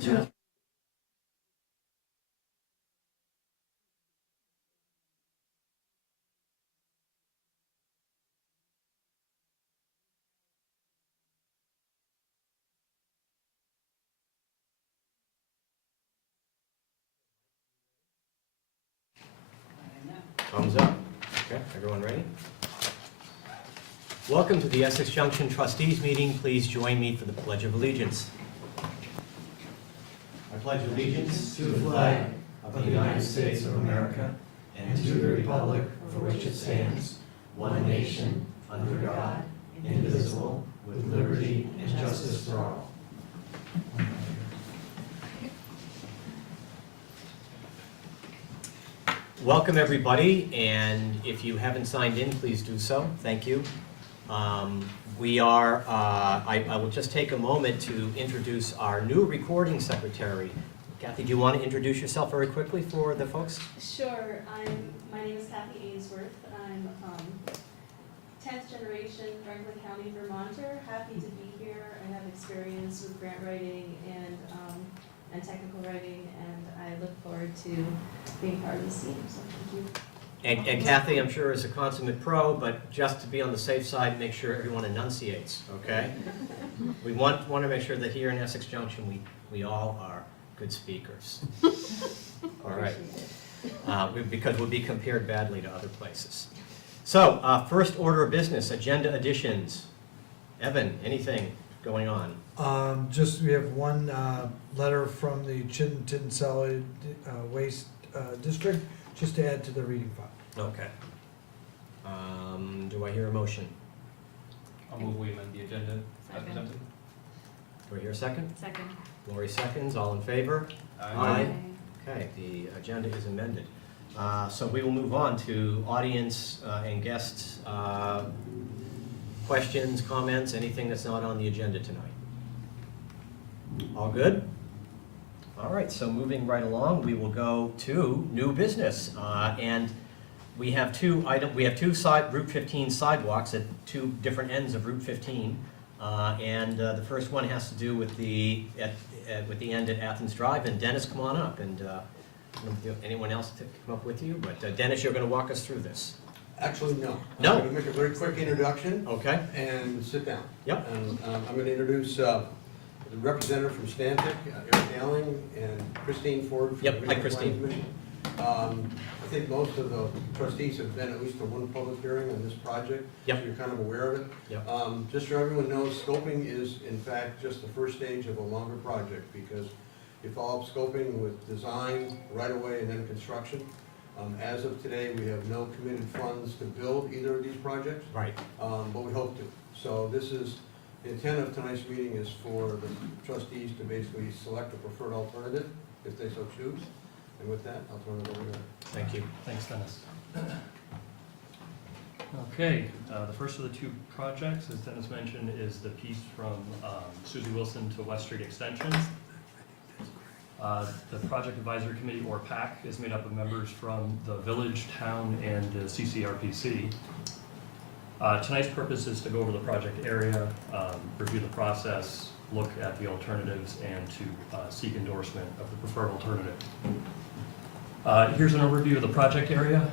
Yeah. Thumbs up. Okay, everyone ready? Welcome to the Essex Junction Trustees meeting. Please join me for the Pledge of Allegiance. I pledge allegiance to the flag of the United States of America and to the republic for which it stands, one nation, under God, indivisible, with liberty and justice for all. Welcome, everybody, and if you haven't signed in, please do so. Thank you. I will just take a moment to introduce our new recording secretary. Kathy, do you want to introduce yourself very quickly for the folks? Sure. My name is Kathy Ainsworth. I'm 10th generation Franklin County Vermonter. Happy to be here. I have experience with grant writing and technical writing, and I look forward to being part of this team. So thank you. And Kathy, I'm sure, is a consummate pro, but just to be on the safe side, make sure everyone enunciates, okay? We want to make sure that here in Essex Junction, we all are good speakers. All right. Because we'll be compared badly to other places. So, first order of business, agenda additions. Evan, anything going on? Just, we have one letter from the Chittenden Solid Waste District, just to add to the reading file. Okay. Do I hear a motion? I'll move we amend the agenda as presented. Do I hear a second? Second. Lori seconds, all in favor? Aye. Okay, the agenda is amended. So we will move on to audience and guests, questions, comments, anything that's not on the agenda tonight. All good? All right, so moving right along, we will go to new business. And we have two Route 15 sidewalks at two different ends of Route 15. The first one has to do with the end at Athens Drive. And Dennis, come on up. And I don't know if anyone else to come up with you, but Dennis, you're going to walk us through this. Actually, no. No? I'm going to make a very quick introduction. Okay. And sit down. Yep. And I'm going to introduce the representative from Stantec, Eric Alling, and Christine Ford. From Yep. the Hi, Regional Christine. Planning Commission. I think most of the trustees have been at least to one public hearing on this project. Yep. So you're kind of aware of it. Yep. Just so everyone knows, scoping is in fact just the first stage of a longer project, because you follow up scoping with design, right away, and then construction. As of today, we have no committed funds to build either of these projects. Right. But we hope to. So this is, the intent of tonight's meeting is for the trustees to basically select a preferred alternative, if they so choose. And with that, I'll turn it over to you. Thank you. Thanks, Dennis. Okay, the first of the two projects, as Dennis mentioned, is the piece from Susie Wilson to West Street Extension. The Project Advisory Committee, or PAC, is made up of members from the village, town, and the CCRPC. Tonight's purpose is to go over the project area, review the process, look at the alternatives, and to seek endorsement of the preferred alternative. Here's an overview of the project area.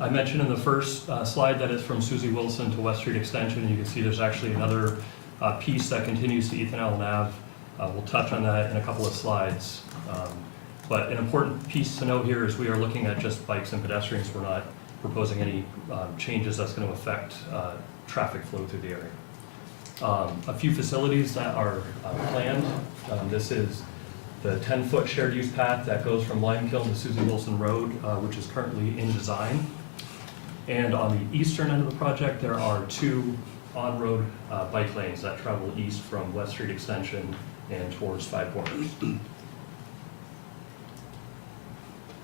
I mentioned in the first slide that it's from Susie Wilson to West Street Extension, and you can see there's actually another piece that continues to Ethan Allen Ave. We'll touch on that in a couple of slides. But an important piece to note here is we are looking at just bikes and pedestrians. We're not proposing any changes that's going to affect traffic flow through the area. A few facilities that are planned. This is the 10-foot shared use path that goes from Lime Kiln to Susie Wilson Road, which is currently in design. And on the eastern end of the project, there are two on-road bike lanes that travel east from West Street Extension and towards Five Corners.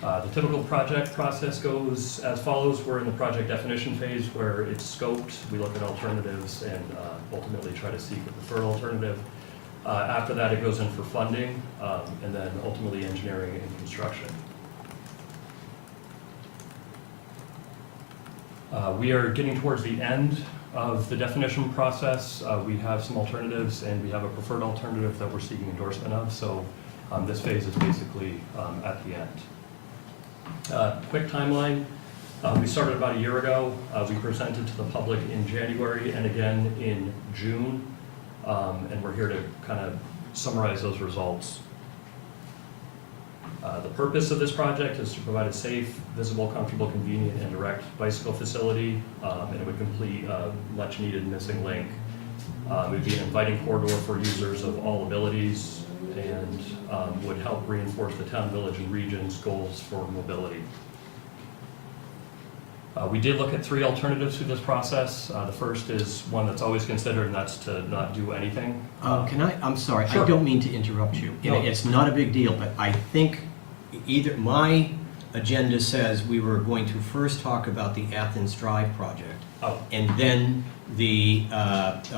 The typical project process goes as follows. We're in the project definition phase where it's scoped. We look at alternatives and ultimately try to seek a preferred alternative. After that, it goes in for funding and then ultimately engineering and construction. We are getting towards the end of the definition process. We have some alternatives and we have a preferred alternative that we're seeking endorsement of. So This phase is basically at the end. Quick timeline. We started about a year ago. We presented to the public in January and again in June. And we're here to kind of summarize those results. The purpose of this project is to provide a safe, visible, comfortable, convenient, and direct bicycle facility, and it would complete a much-needed missing link. It would be an inviting corridor for users of all abilities and would help reinforce the town, village, and region's goals for mobility. We did look at 3 alternatives through this process. The first is one that's always considered, and that's to not do anything. I'm sorry, Sure. I don't mean to interrupt you. No. It's not a big deal, but I think either, my agenda says we were going to first talk about the Athens Drive project, Oh, and then the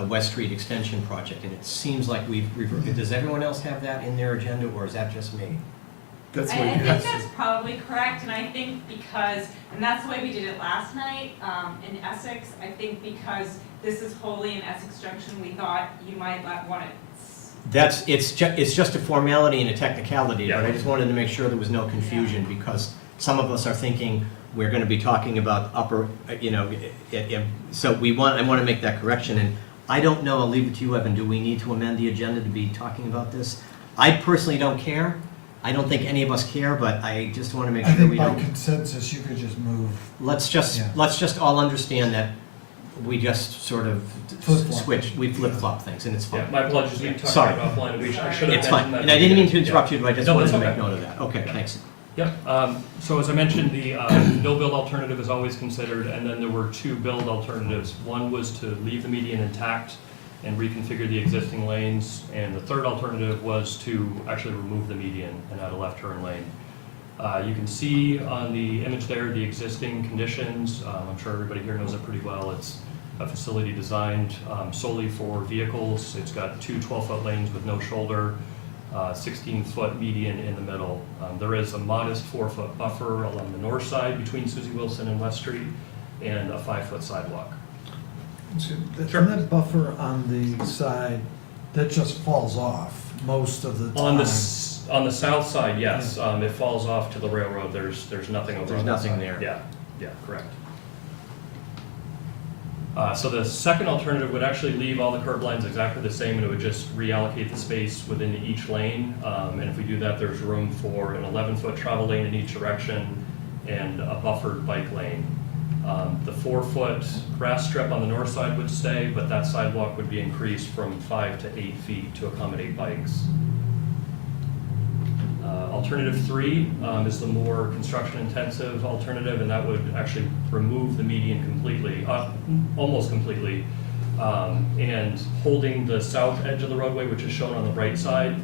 West Street Extension project, and it seems like we've, does everyone else have that in their agenda, or is that just me? That's I what think you have. that's probably correct, and I think because, and that's the way we did it last night, in Essex, I think because this is wholly in Essex Junction, we thought you might want it. It's just a formality and a technicality, but I Yeah. just wanted to make sure there was no confusion, because some of us are thinking we're gonna be talking about upper, so I wanna make that correction, and I don't know, I'll leave it to you, Evan, do we need to amend the agenda to be talking about this? I personally don't care, I don't think any of us care, but I just wanna make I sure think we by don't. consensus, you could just move. Let's just Yeah. all understand that we just sort of Flip-flop. switch, we flip-flop things, and it's fine. yeah, my apologies, we talked Sorry. about offline, I should have It's mentioned fine, that. and I didn't mean to interrupt you, but I just No, wanted it's to make okay. note of that. Okay, Yeah. thanks. Yep, so as I mentioned, the no-build alternative is always considered, and then there were 2 build alternatives. One was to leave the median intact and reconfigure the existing lanes, and the third alternative was to actually remove the median and add a left turn lane. You can see on the image there the existing conditions. I'm sure everybody here knows it pretty well. It's a facility designed solely for vehicles. It's got 2 12-foot lanes with no shoulder, 16-foot median in the middle. There is a modest 4-foot buffer along the north side between Susie Wilson and West Street, and a 5-foot sidewalk. Sure. And that buffer on the side, that just falls off most of the time. On the south side, yes, it falls off to the railroad. There's nothing over There's on that nothing side. there. Yeah, correct. So the second alternative would actually leave all the curb lines exactly the same, and it would just reallocate the space within each lane. And if we do that, there's room for an 11-foot travel lane in each direction and a buffered bike lane. The 4-foot grass strip on the north side would stay, but that sidewalk would be increased from 5 to 8 feet to accommodate bikes. Alternative 3 is the more construction-intensive alternative, and that would actually remove the median completely, almost completely, and holding the south edge of the roadway, which is shown on the right side.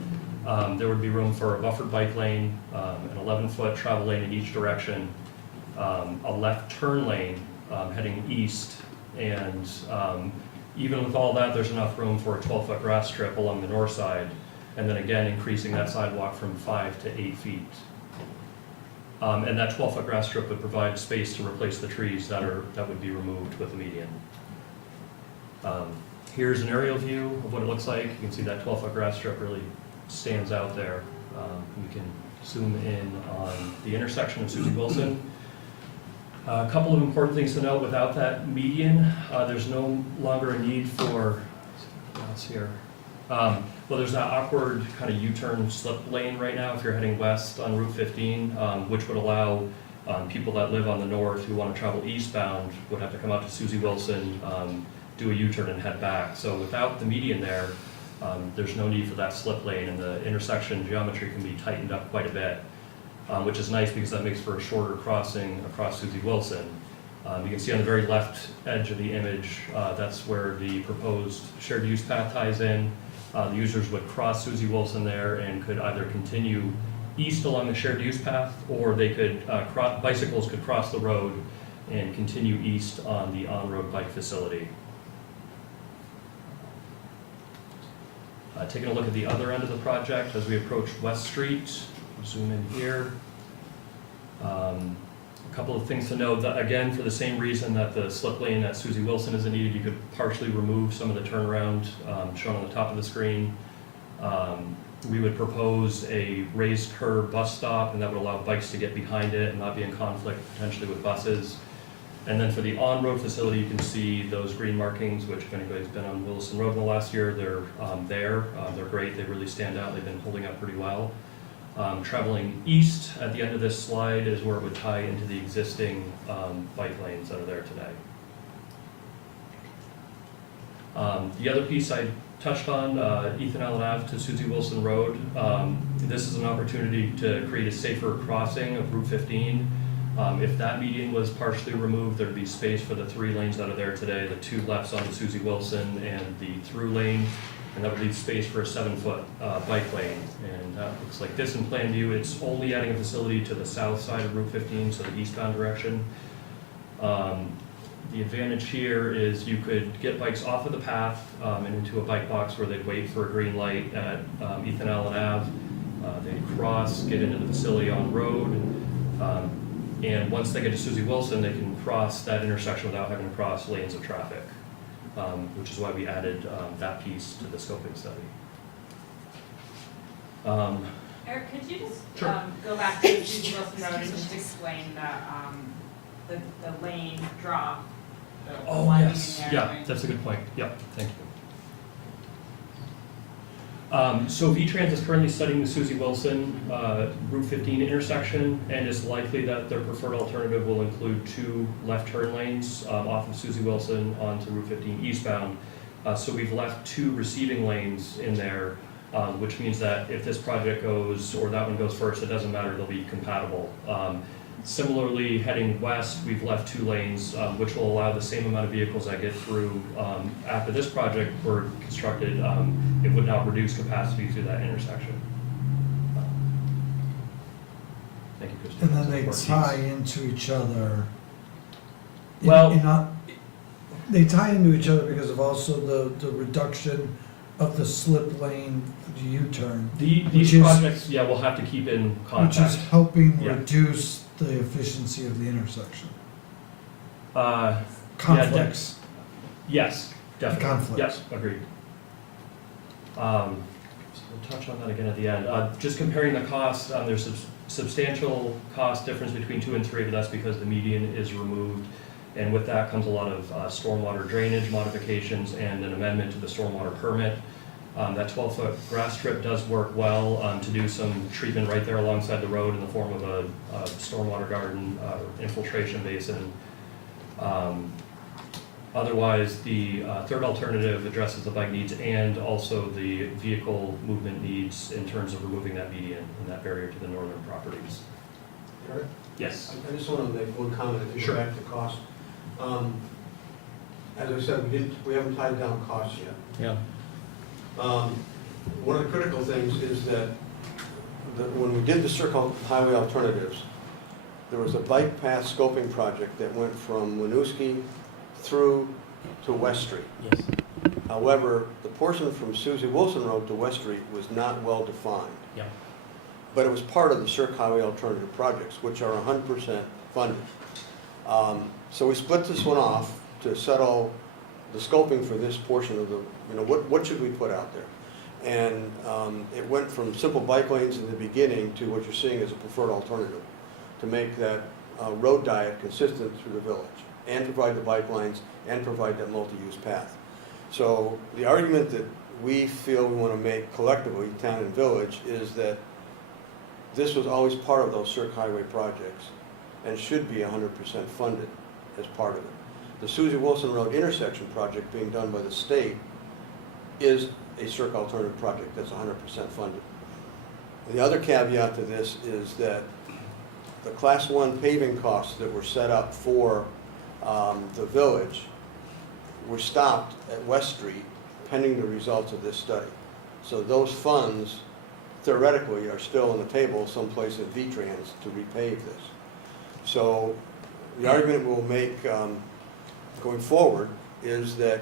There would be room for a buffered bike lane, an 11-foot travel lane in each direction, a left turn lane heading east, and even with all that, there's enough room for a 12-foot grass strip along the north side, and then again increasing that sidewalk from 5 to 8 feet. And that 12-foot grass strip would provide space to replace the trees that would be removed with the median. Here's an aerial view of what it looks like. You can see that 12-foot grass strip really stands out there. You can zoom in on the intersection of Susie Wilson. A couple of important things to note: without that median, there's no longer a need for, what's here? Well, there's that awkward kind of U-turn slip lane right now if you're heading west on Route 15, which would allow people that live on the north who want to travel eastbound would have to come out to Susie Wilson, do a U-turn and head back. So without the median there, there's no need for that slip lane, and the intersection geometry can be tightened up quite a bit, which is nice because that makes for a shorter crossing across Susie Wilson. You can see on the very left edge of the image, that's where the proposed shared use path ties in. The users would cross Susie Wilson there and could either continue east along the shared use path, or they could, bicycles could cross the road and continue east on the on-road bike facility. Taking a look at the other end of the project as we approach West Street, zoom in here. A couple of things to note, that again, for the same reason that the slip lane at Susie Wilson isn't needed, you could partially remove some of the turnaround shown on the top of the screen. We would propose a raised curb bus stop, and that would allow bikes to get behind it and not be in conflict potentially with buses. And then for the on-road facility, you can see those green markings, which if anybody's been on Wilson Road in the last year, they're there. They're great, they really stand out, they've been holding up pretty well. Traveling east at the end of this slide is where it would tie into the existing bike lanes that are there today. The other piece I touched on, Ethan Allen Ave to Susie Wilson Road. This is an opportunity to create a safer crossing of Route 15. If that median was partially removed, there'd be space for the 3 lanes that are there today, the 2 lefts on Susie Wilson and the through lane, and that would leave space for a 7-foot bike lane. And that looks like this in plan view. It's only adding a facility to the south side of Route 15, so the eastbound direction. The advantage here is you could get bikes off of the path and into a bike box where they'd wait for a green light at Ethan Allen Ave. They'd cross, get into the facility on road, and once they get to Susie Wilson, they can cross that intersection without having to cross lanes of traffic, which is why we added that piece to the scoping study. Eric, could you just Sure. go back to Susie Wilson Road and just explain the lane drop? the Oh, lighting yes, in there, yeah, right? that's a good point, yep, thank you. So V-Trans is currently studying the Susie Wilson Route 15 intersection, and it's likely that their preferred alternative will include 2 left turn lanes off of Susie Wilson onto Route 15 eastbound. So we've left 2 receiving lanes in there, which means that if this project goes, or that one goes first, it doesn't matter, they'll be compatible. Similarly, heading west, we've left 2 lanes, which will allow the same amount of vehicles that get through. After this project were constructed, it would now reduce capacity through that intersection. Thank you, Christine. And then they Ortiz. tie into each other. Well- They tie into each other because of also the reduction of the slip lane U-turn, These which is- projects, yeah, we'll have to keep in which contact. is helping Yeah. reduce the efficiency of the intersection. Uh, Conflicts. Yes, definitely. Conflicts. Yes, agreed. So we'll touch on that again at the end. Just comparing the cost, there's substantial cost difference between 2 and 3, but that's because the median is removed. And with that comes a lot of stormwater drainage modifications and an amendment to the stormwater permit. That 12-foot grass strip does work well to do some treatment right there alongside the road in the form of a stormwater garden infiltration basin. Otherwise, the third alternative addresses the bike needs and also the vehicle movement needs in terms of removing that median and that barrier to the northern properties. Eric? Yes. I just want to make one comment, if you Sure. go back to cost. As I said, we haven't tied down costs yet. Yeah. One of the critical things is that when we did the circle highway alternatives, there was a bike path scoping project that went from Winooski through to West Street. Yes. However, the portion from Susie Wilson Road to West Street was not well defined. Yeah. But it was part of the Cirque Highway alternative projects, which are 100% funded. So we split this one off to settle the scoping for this portion of the, what should we put out there? And it went from simple bike lanes in the beginning to what you're seeing as a preferred alternative, to make that road diet consistent through the village, and provide the bike lanes, and provide that multi-use path. So the argument that we feel we want to make collectively, town and village, is that this was always part of those Cirque Highway projects and should be 100% funded as part of it. The Susie Wilson Road intersection project being done by the state is a Cirque alternative project that's 100% funded. The other caveat to this is that the Class 1 paving costs that were set up for the village were stopped at West Street pending the results of this study. So those funds theoretically are still on the table someplace in V-Trans to repave this. So the argument we'll make going forward is that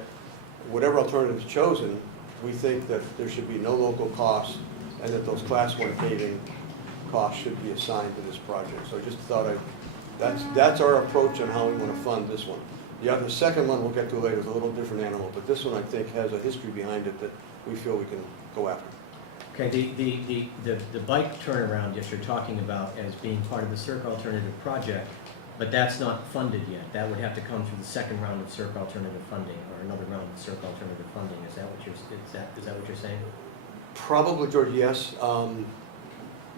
whatever alternative is chosen, we think that there should be no local costs and that those Class 1 paving costs should be assigned to this project. So I just thought that's our approach on how we want to fund this one. The second one we'll get to later is a little different animal, but this one I think has a history behind it that we feel we can go after. Okay, the bike turnaround that you're talking about as being part of the Circ Alternative project, but that's not funded yet. That would have to come through the second round of Circ Alternative funding, or another round of Circ Alternative funding. Is that what you're saying? Probably, George, yes.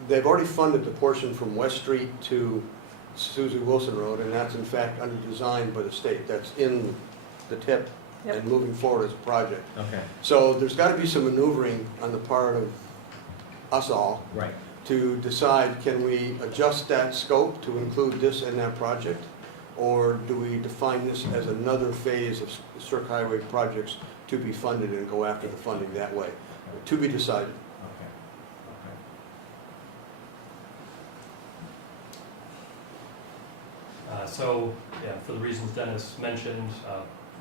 They've already funded the portion from West Street to Susie Wilson Road, and that's in fact under design by the state. That's in the tip and moving forward as a project. Okay, So there's got to be some maneuvering on the part of us all right. to decide, can we adjust that scope to include this in that project? Or do we define this as another phase of Circ Highway projects to be funded and go after the funding that way? To be decided. Okay, So, yeah, for the reasons Dennis mentioned,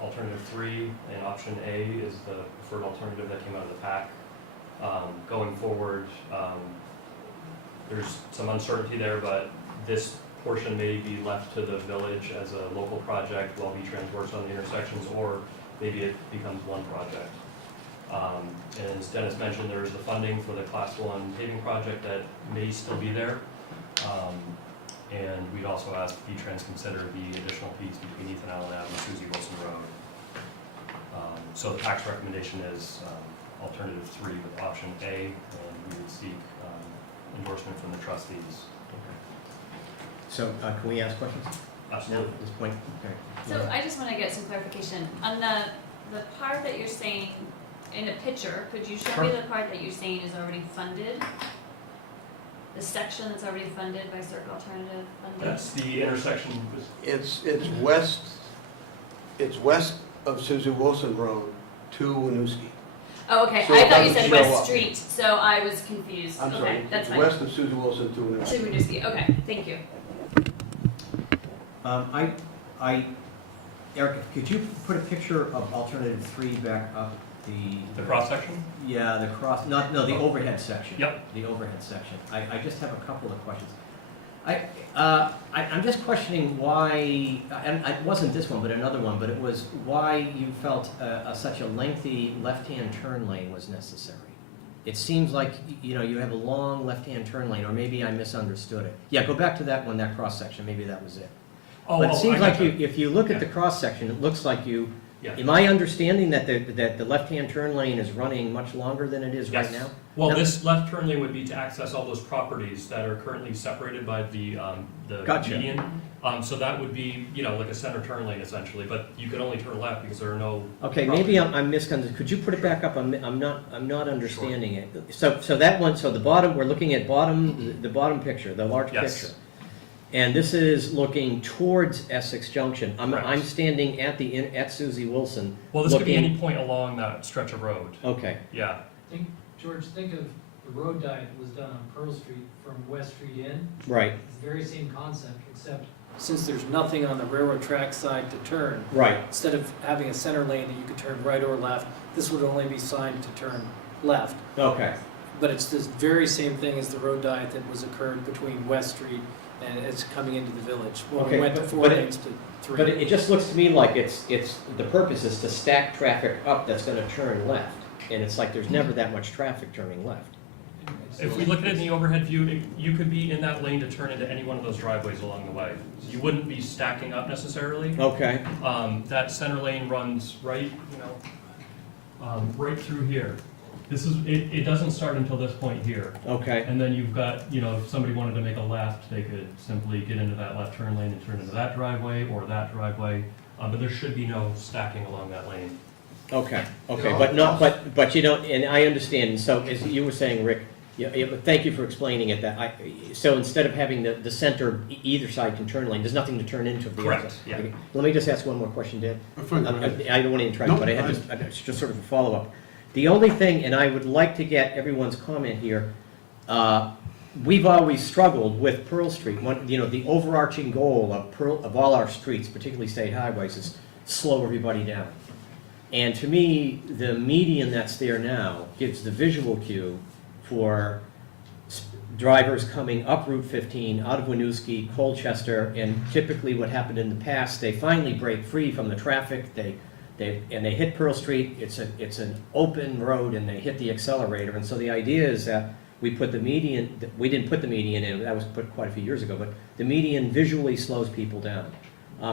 alternative 3 and option A is the preferred alternative that came out of the PAC. Going forward, there's some uncertainty there, but this portion may be left to the village as a local project while V-Trans works on the intersections, or maybe it becomes one project. And as Dennis mentioned, there is the funding for the Class 1 paving project that may still be there. And we'd also ask V-Trans consider the additional piece between Ethan Allen Ave and Susie Wilson Road. So the PAC's recommendation is alternative 3 with option A, and we would seek endorsement from the trustees. so can we ask questions now Absolutely. at this point? Okay. So I just wanna get some clarification, on the part that you're saying, in a picture, could you show me the part that you're saying is already funded? The section that's already funded by Circ Alternative funding? That's the intersection. It's west of Susie Wilson Road to Winooski. Oh, okay, So I it thought you doesn't said show West up. Street, so I was confused, I'm sorry, okay, that's it's fine. west of Susie Wilson to To Winooski. Winooski, okay, thank you. Eric, could you put a picture of alternative 3 back up The cross-section? Yeah, the overhead section. Yep. The overhead section. I just have a couple of questions. I'm just questioning why, and it wasn't this one, but another one, but it was why you felt such a lengthy left-hand turn lane was necessary. It seems like, you have a long left-hand turn lane, or maybe I misunderstood it. Yeah, go back to that one, that cross-section, maybe that was it. But it seems like if you look at the cross-section, it looks like you, Yeah. am I understanding that the left-hand turn lane is running much longer than it is right Yes. now? Well, No. this left turn lane would be to access all those properties that are currently separated by the Gotcha. median. So that would be, like a center turn lane essentially, but you could only turn left because there are no. Okay, maybe I'm misunderstanding. Could you put it back up? I'm not understanding it. So that one, so the bottom, we're looking at the bottom picture, the large Yes. picture. And this is looking towards Essex Junction. I'm Correct. standing at Susie Wilson. Well, this could be looking- any point along that stretch of road. Okay, Yeah, George, think of the road diet that was done on Pearl Street from West Street in. right, It's the very same concept, except since there's nothing on the railroad track side to turn, right. instead of having a center lane that you could turn right or left, this would only be signed to turn left. Okay, But it's this very same thing as the road diet that was occurred between West Street and it's coming into the village. When Okay, we went to but- 4 but it- lanes to 3. but it just looks to me like it's, the purpose is to stack traffic up that's gonna turn left. And it's like there's never that much traffic turning left. if we look at it in the overhead view, you could be in that lane to turn into any one of those driveways along the way. You wouldn't be stacking up necessarily. Okay, That center lane runs right, right through here. It doesn't start until this point here. okay, And then you've got, if somebody wanted to make a left, they could simply get into that left turn lane and turn into that driveway or that driveway. But there should be no stacking along that lane. okay, but not, but you don't, and I understand, so as you were saying, Rick, thank you for explaining it, so instead of having the center, either side can turn lane, there's nothing to turn into the other. Correct, yeah. Okay. Let me just ask one more question, Dan. Fine, go ahead. I don't want to interrupt, No, but I had just sort of a follow-up. The only thing, and I would like to get everyone's comment here, we've always struggled with Pearl Street. The overarching goal of all our streets, particularly state highways, is slow everybody down. And to me, the median that's there now gives the visual cue for drivers coming up Route 15, out of Winooski, Colchester, and typically what happened in the past, they finally break free from the traffic, they and they hit Pearl Street, it's an open road, and they hit the accelerator, and so the idea is that we put the median, we didn't put the median in, that was put quite a few years ago, but the median visually slows people down.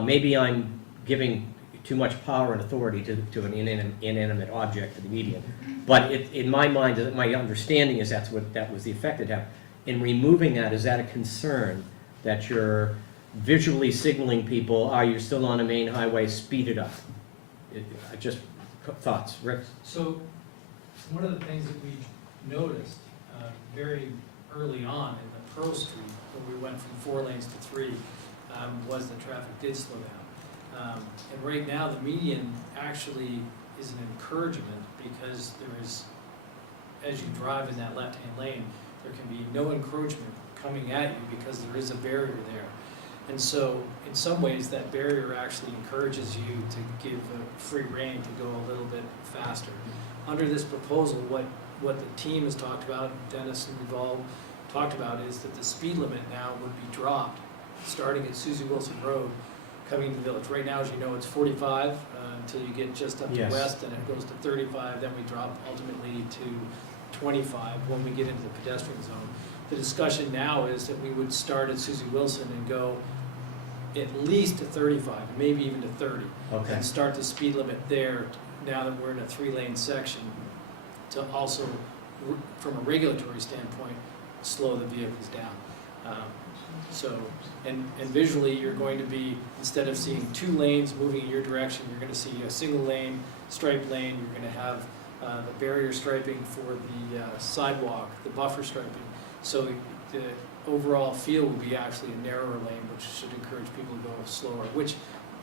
Maybe I'm giving too much power and authority to an inanimate object, to the median, but in my mind, my understanding is that was the effect it had. In removing that, is that a concern, that you're visually signaling people, you're still on a main highway, speed it up? Just thoughts, Rick? So, one of the things that we noticed very early on in the Pearl Street, when we went from 4 lanes to 3, was that traffic did slow down. And right now, the median actually is an encouragement, because there is, as you drive in that left-hand lane, there can be no encroachment coming at you because there is a barrier there. And so, in some ways, that barrier actually encourages you to give a free rein to go a little bit faster. Under this proposal, what the team has talked about, Dennis and we've all talked about, is that the speed limit now would be dropped, starting at Susie Wilson Road, coming into the village. Right now, as you know, it's 45 until you get just up to Yes. West, and it goes to 35, then we drop ultimately to 25 when we get into the pedestrian zone. The discussion now is that we would start at Susie Wilson and go at least to 35, maybe even to 30. Okay. And start the speed limit there, now that we're in a 3-lane section, to also, from a regulatory standpoint, slow the vehicles down. And visually, you're going to be, instead of seeing 2 lanes moving in your direction, you're going to see a single lane, striped lane. You're going to have the barrier striping for the sidewalk, the buffer striping. So the overall feel will be actually a narrower lane, which should encourage people to go slower, which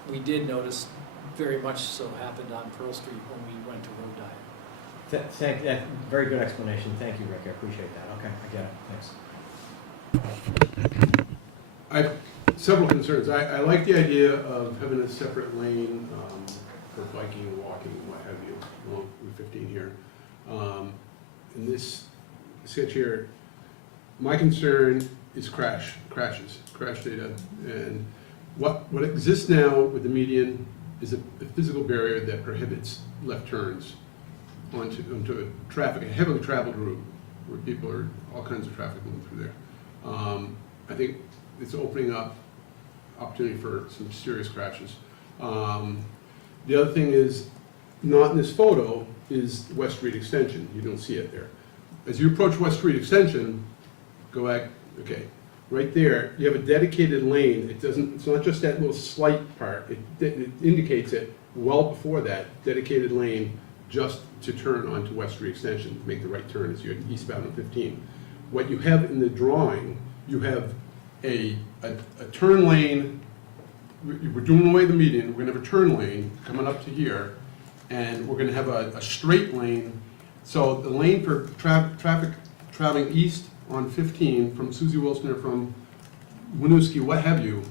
we did notice very much so happened on Pearl Street when we went to road diet. Very good explanation, thank you, Rick, I appreciate that, okay, I get it, thanks. I have several concerns. I like the idea of having a separate lane for biking and walking and what have you, along Route 15 here. In this sketch here, my concern is crash data. And what exists now with the median is a physical barrier that prohibits left turns onto a heavily traveled route where people are, all kinds of traffic moving through there. I think it's opening up opportunity for some serious crashes. The other thing is, not in this photo, is West Street Extension. You don't see it there. As you approach West Street Extension, go back, okay, right there, you have a dedicated lane. It's not just that little slight part. It indicates it well before that, dedicated lane just to turn onto West Street Extension, to make the right turn as you're eastbound on 15. What you have in the drawing, you have a turn lane. We're doing away the median. We're gonna have a turn lane coming up to here, and we're gonna have a straight lane. So the lane for traffic traveling east on 15 from Susie Wilson or from Winooski, what have you,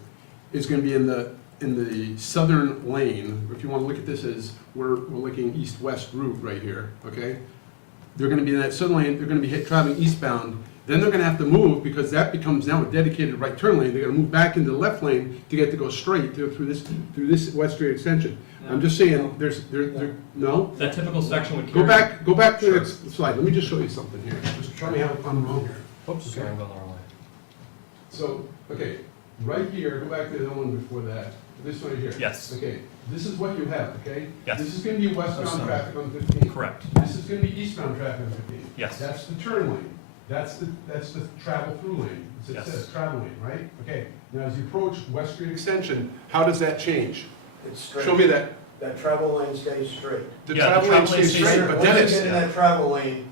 is gonna be in the southern lane. If you wanna look at this as we're looking east-west route right here, okay? They're gonna be in that southern lane. They're gonna be traveling eastbound. Then they're gonna have to move, because that becomes now a dedicated right turn lane. They're gonna move back into the left lane to get to go straight through this West Street Extension. I'm just saying, no? That typical section would Go carry. back to the next slide. Let me just show you something here. Just show me how I'm wrong here. Oops, sorry, I'm going the wrong way. So, okay, right here, go back to the one before that. This one here. Yes. Okay, this is what you have, okay? Yes. This is gonna be westbound traffic on 15. Correct. This is gonna be eastbound traffic on 15. Yes. That's the turn lane. That's the travel through lane. It Yes. says travel lane, right? Okay, now as you approach West Street Extension, how does that change? It's straight. Show me that. That travel lane stays straight. The Yeah, the travel lane travel lane stays stays straight, straight. but then Once you get in that travel lane,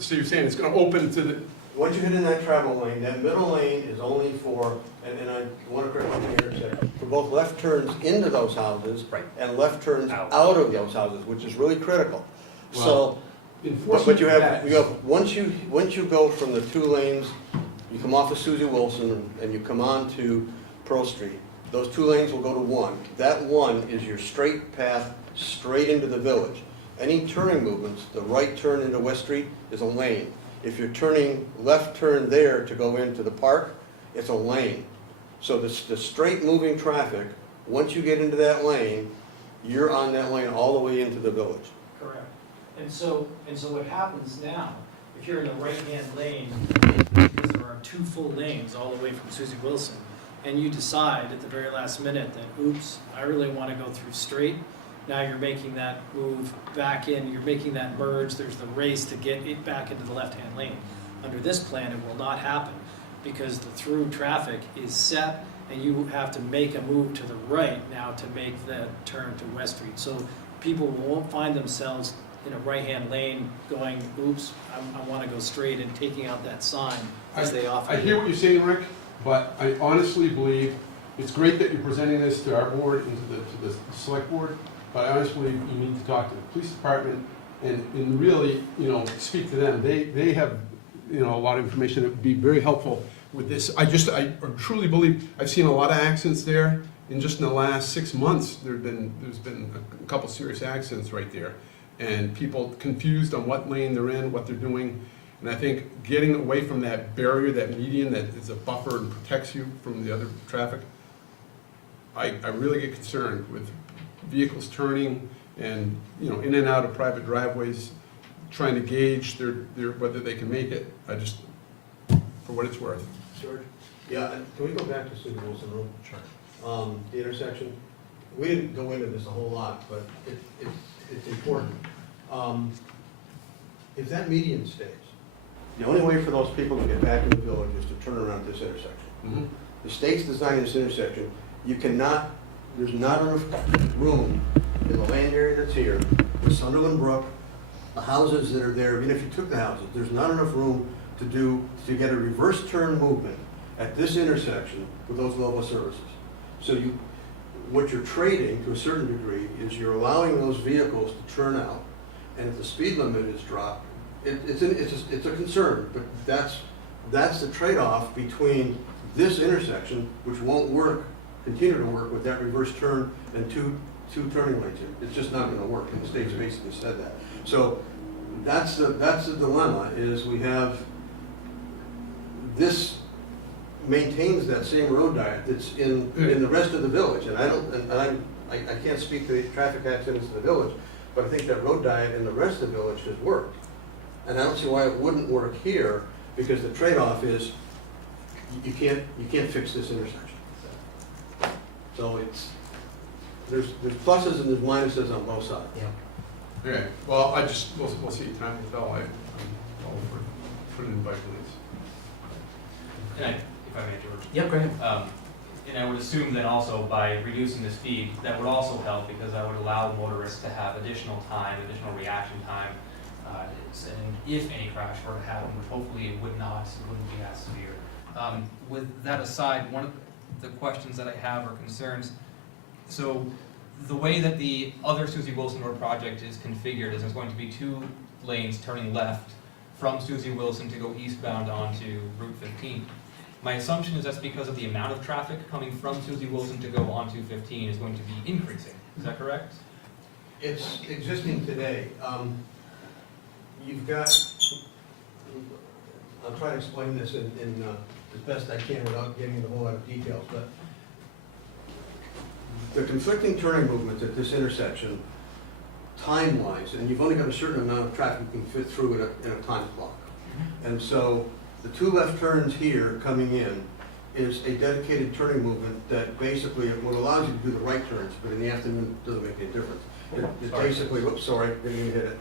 so you're saying it's gonna open to the, once you get in that travel lane, that middle lane is only for, and I want to correct one thing here, a second, for both left turns into those houses Right. and left turns Out. out of those houses, which is really critical. Well, So, enforcement. but you have, once you go from the 2 lanes, you come off of Susie Wilson and you come on to Pearl Street, those 2 lanes will go to 1. That 1 is your straight path straight into the village. Any turning movements, the right turn into West Street is a lane. If you're turning left turn there to go into the park, it's a lane. So the straight moving traffic, once you get into that lane, you're on that lane all the way into the village. Correct. And so what happens now, if you're in the right-hand lane, because there are 2 full lanes all the way from Susie Wilson, and you decide at the very last minute that, oops, I really want to go through straight, now you're making that move back in, you're making that merge, there's the race to get it back into the left-hand lane. Under this plan, it will not happen, because the through traffic is set, and you have to make a move to the right now to make the turn to West Street. So people won't find themselves in a right-hand lane going, oops, I want to go straight, and taking out that sign as they often I hear do. what you're saying, Rick, but I honestly believe it's great that you're presenting this to our board and to the select board, but I honestly believe you need to talk to the police department and really, you know, speak to them. They have, you know, a lot of information that would be very helpful with this. I truly believe, I've seen a lot of accidents there. In just in the last 6 months, there's been a couple serious accidents right there. And people confused on what lane they're in, what they're doing. And I think getting away from that barrier, that median that is a buffer and protects you from the other traffic, I really get concerned with vehicles turning and, you know, in and out of private driveways, trying to gauge their whether they can make it. I just, for what it's worth. George? Yeah, and can we go back to Susan Wilson Road? Sure. The intersection, we didn't go into this a whole lot, but it's important. If that median stays, the only way for those people to get back in the village is to turn around this intersection. The state's designing this intersection, you cannot, there's not enough room in the land area that's here, with Sunderland Brook, the houses that are there, even if you took the houses, there's not enough room to get a reverse turn movement at this intersection with those level of services. So what you're trading to a certain degree is you're allowing those vehicles to turn out, and if the speed limit is dropped, it's a concern, but that's the trade-off between this intersection, which won't continue to work with that reverse turn and two turning lanes here. It's just not gonna work, and the state's basically said that. So that's the dilemma, is we have, this maintains that same road diet that's in the rest of the village, and I can't speak to the traffic accidents in the village, but I think that road diet in the rest of the village has worked. And I don't see why it wouldn't work here, because the trade-off is, you can't fix this intersection. So there's pluses and there's minuses on both sides. Yeah. Okay, well, we'll see, time will tell. I'm all for putting in bike lanes. If I may, George. Yep, go ahead. And I would assume that also by reducing the speed, that would also help, because that would allow motorists to have additional time, additional reaction time. And if any crash were to happen, which hopefully it would not, it wouldn't be that severe. With that aside, one of the questions that I have or concerns, so the way that the other Susie Wilson Road project is configured is there's going to be 2 lanes turning left from Susie Wilson to go eastbound onto Route 15. My assumption is that's because of the amount of traffic coming from Susie Wilson to go onto 15 is going to be increasing. Is that correct? It's existing today. You've got, I'll try to explain this in as best I can without getting into a whole lot of details, but the conflicting turning movements at this intersection, time-wise, and you've only got a certain amount of traffic you can fit through in a time clock. And so the 2 left turns here coming in is a dedicated turning movement that basically, it allows you to do the right turns, but in the afternoon, it doesn't make any difference. It basically, whoops, sorry, didn't even hit it.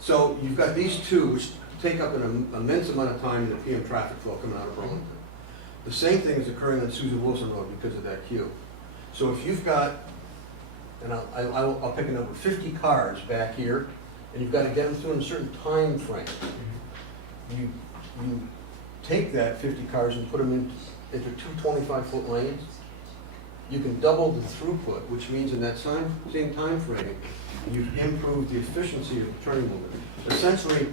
So you've got these 2, which take up an immense amount of time in the PM traffic flow coming out of Burlington. The same thing is occurring on Susan Wilson Road because of that queue. So if you've got, and I'll pick a number, 50 cars back here, and you've got to get them through in a certain time frame, you take that 50 cars and put them into 2 25-foot lanes, you can double the throughput, which means in that same time frame, you've improved the efficiency of the turning movement. Essentially,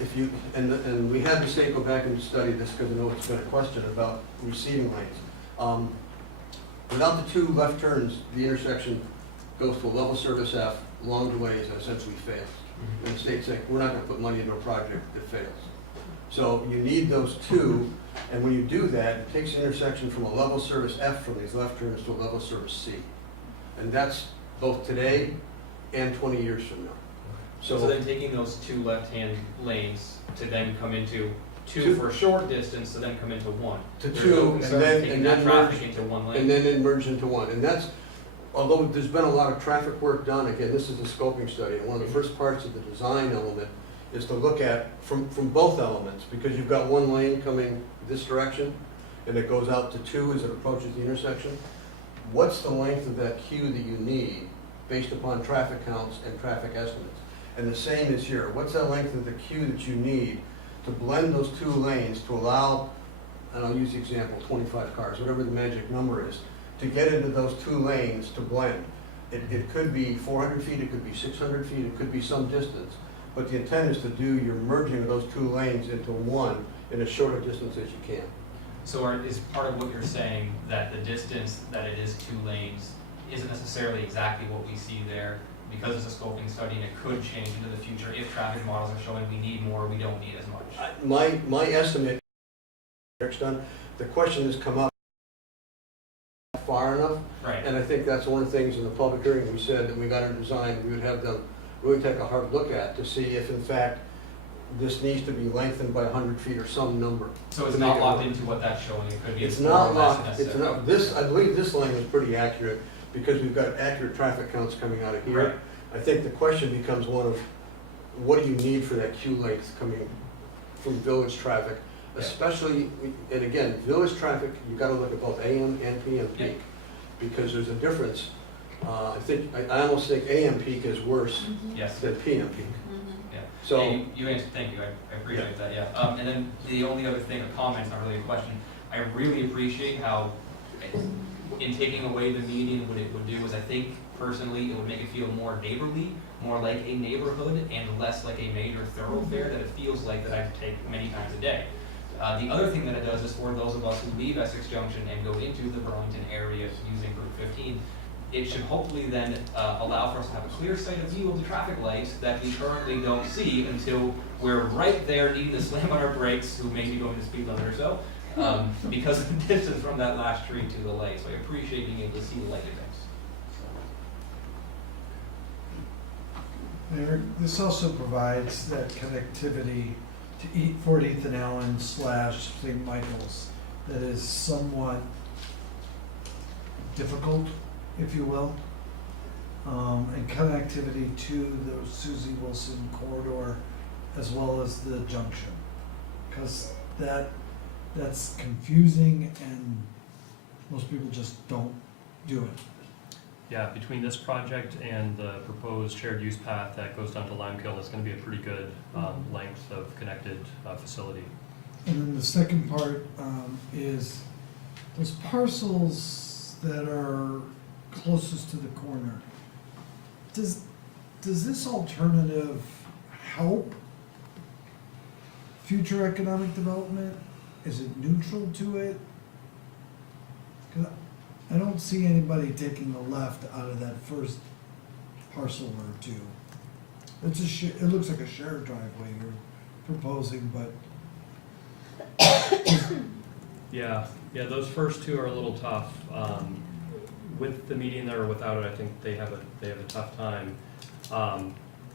if you, and we had the state go back and study this because I know it's been a question about receiving lanes. Without the 2 left turns, the intersection goes to a level service F, long delays, and essentially fails. And the state's saying, we're not going to put money into a project that fails. So you need those 2, and when you do that, it takes the intersection from a level service F from these left turns to a level service C. And that's both today and 20 years from now. So then taking those two left-hand lanes to then come into two for a short distance, to then come into one. To There's two, no and concern then, taking and that then traffic merge, into one lane. and then it merged into one. And that's, although there's been a lot of traffic work done, again, this is a scoping study, and one of the first parts of the design element is to look at, from both elements, because you've got one lane coming this direction, and it goes out to two as it approaches the intersection. What's the length of that queue that you need based upon traffic counts and traffic estimates? And the same is here. What's that length of the queue that you need to blend those two lanes to allow, and I'll use the example, 25 cars, whatever the magic number is, to get into those two lanes to blend. It could be 400 feet, it could be 600 feet, it could be some distance, but the intent is to do your merging of those two lanes into one in as short a distance as you can. So is part of what you're saying that the distance that it is two lanes isn't necessarily exactly what we see there because it's a scoping study and it could change into the future if traffic models are showing we need more, we don't need as much? My estimate, done, the question has come up far enough, Right. and I think that's one of the things in the public hearing we said that we got a design, we would have them really take a hard look at to see if in fact this needs to be lengthened by 100 feet or some number. So it's to not make it locked work. into what that's showing, it could be. It's more or not less locked, it's necessary. not, this, I believe this lane is pretty accurate because we've got accurate traffic counts coming out of here. Right. I think the question becomes one of, what do you need for that queue length coming from village traffic? Yeah. Especially, and again, village traffic, you've got to look at both AM and PM Yeah. peak, because there's a difference. I almost think AM peak is worse Yes. than PM peak. Yeah. So, Yeah, you answered, thank you, I appreciate that, yeah. And then the only other thing, a comment, not really a question, I really appreciate how, in taking away the median, what it would do is I think personally, it would make it feel more neighborly, more like a neighborhood, and less like a major thoroughfare that it feels like that I take many times a day. The other thing that it does is for those of us who leave Essex Junction and go into the Burlington area using Route 15, it should hopefully then allow for us to have a clear sight of view of the traffic lights that we currently don't see until we're right there needing to slam on our brakes, who may be going the speed limit or so, because of the distance from that last tree to the light. So I appreciate being able to see the light events. Mayor, this also provides that connectivity to 14th and Allen / St. Michael's that is somewhat difficult, if you will, and connectivity to the Susie Wilson corridor as well as the junction. Because that's confusing and most people just don't do it. Yeah, between this project and the proposed shared use path that goes down to Limekiln, it's gonna be a pretty good length of connected facility. And then the second part is those parcels that are closest to the corner. Does this alternative help future economic development? Is it neutral to it? 'Cause I don't see anybody taking the left out of that first parcel or two. It looks like a shared driveway you're proposing, but Yeah, those first two are a little tough. With the median there or without it, I think they have a tough time.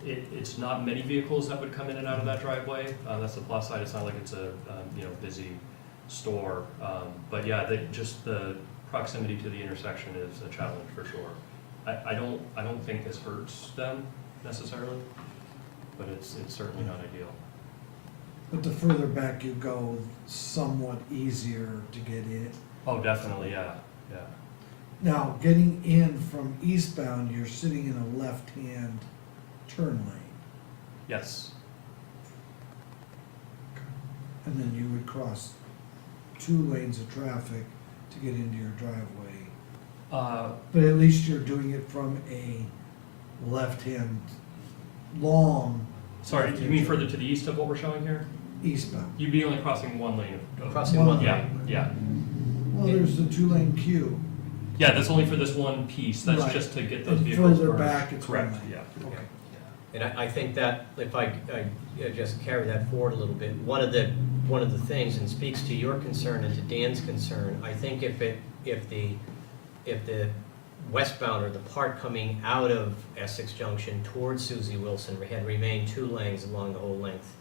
It's not many vehicles that would come in and out of that driveway. That's the plus side. It's not like it's a busy store. But yeah, just the proximity to the intersection is a challenge for sure. I don't think this hurts them necessarily, but it's certainly not ideal. But the further back you go, somewhat easier to get in. Oh, definitely, yeah. Now, getting in from eastbound, you're sitting in a left-hand turn lane, Yes, and then you would cross 2 lanes of traffic to get into your driveway. But at least you're doing it from a left-hand, long sorry, you mean further to the east of what we're showing here? eastbound. You'd be only crossing one lane of. Crossing one Yeah, lane. yeah. Well, there's the 2-lane queue. Yeah, that's only for this one piece. That's Right. just to get those And vehicles further merged. back, it's one Correct, lane. yeah. Okay. And I think that, if I just carry that forward a little bit, one of the things, and speaks to your concern and to Dan's concern, I think if the westbound, or the part coming out of Essex Junction towards Susie Wilson had remained 2 lanes along the whole length,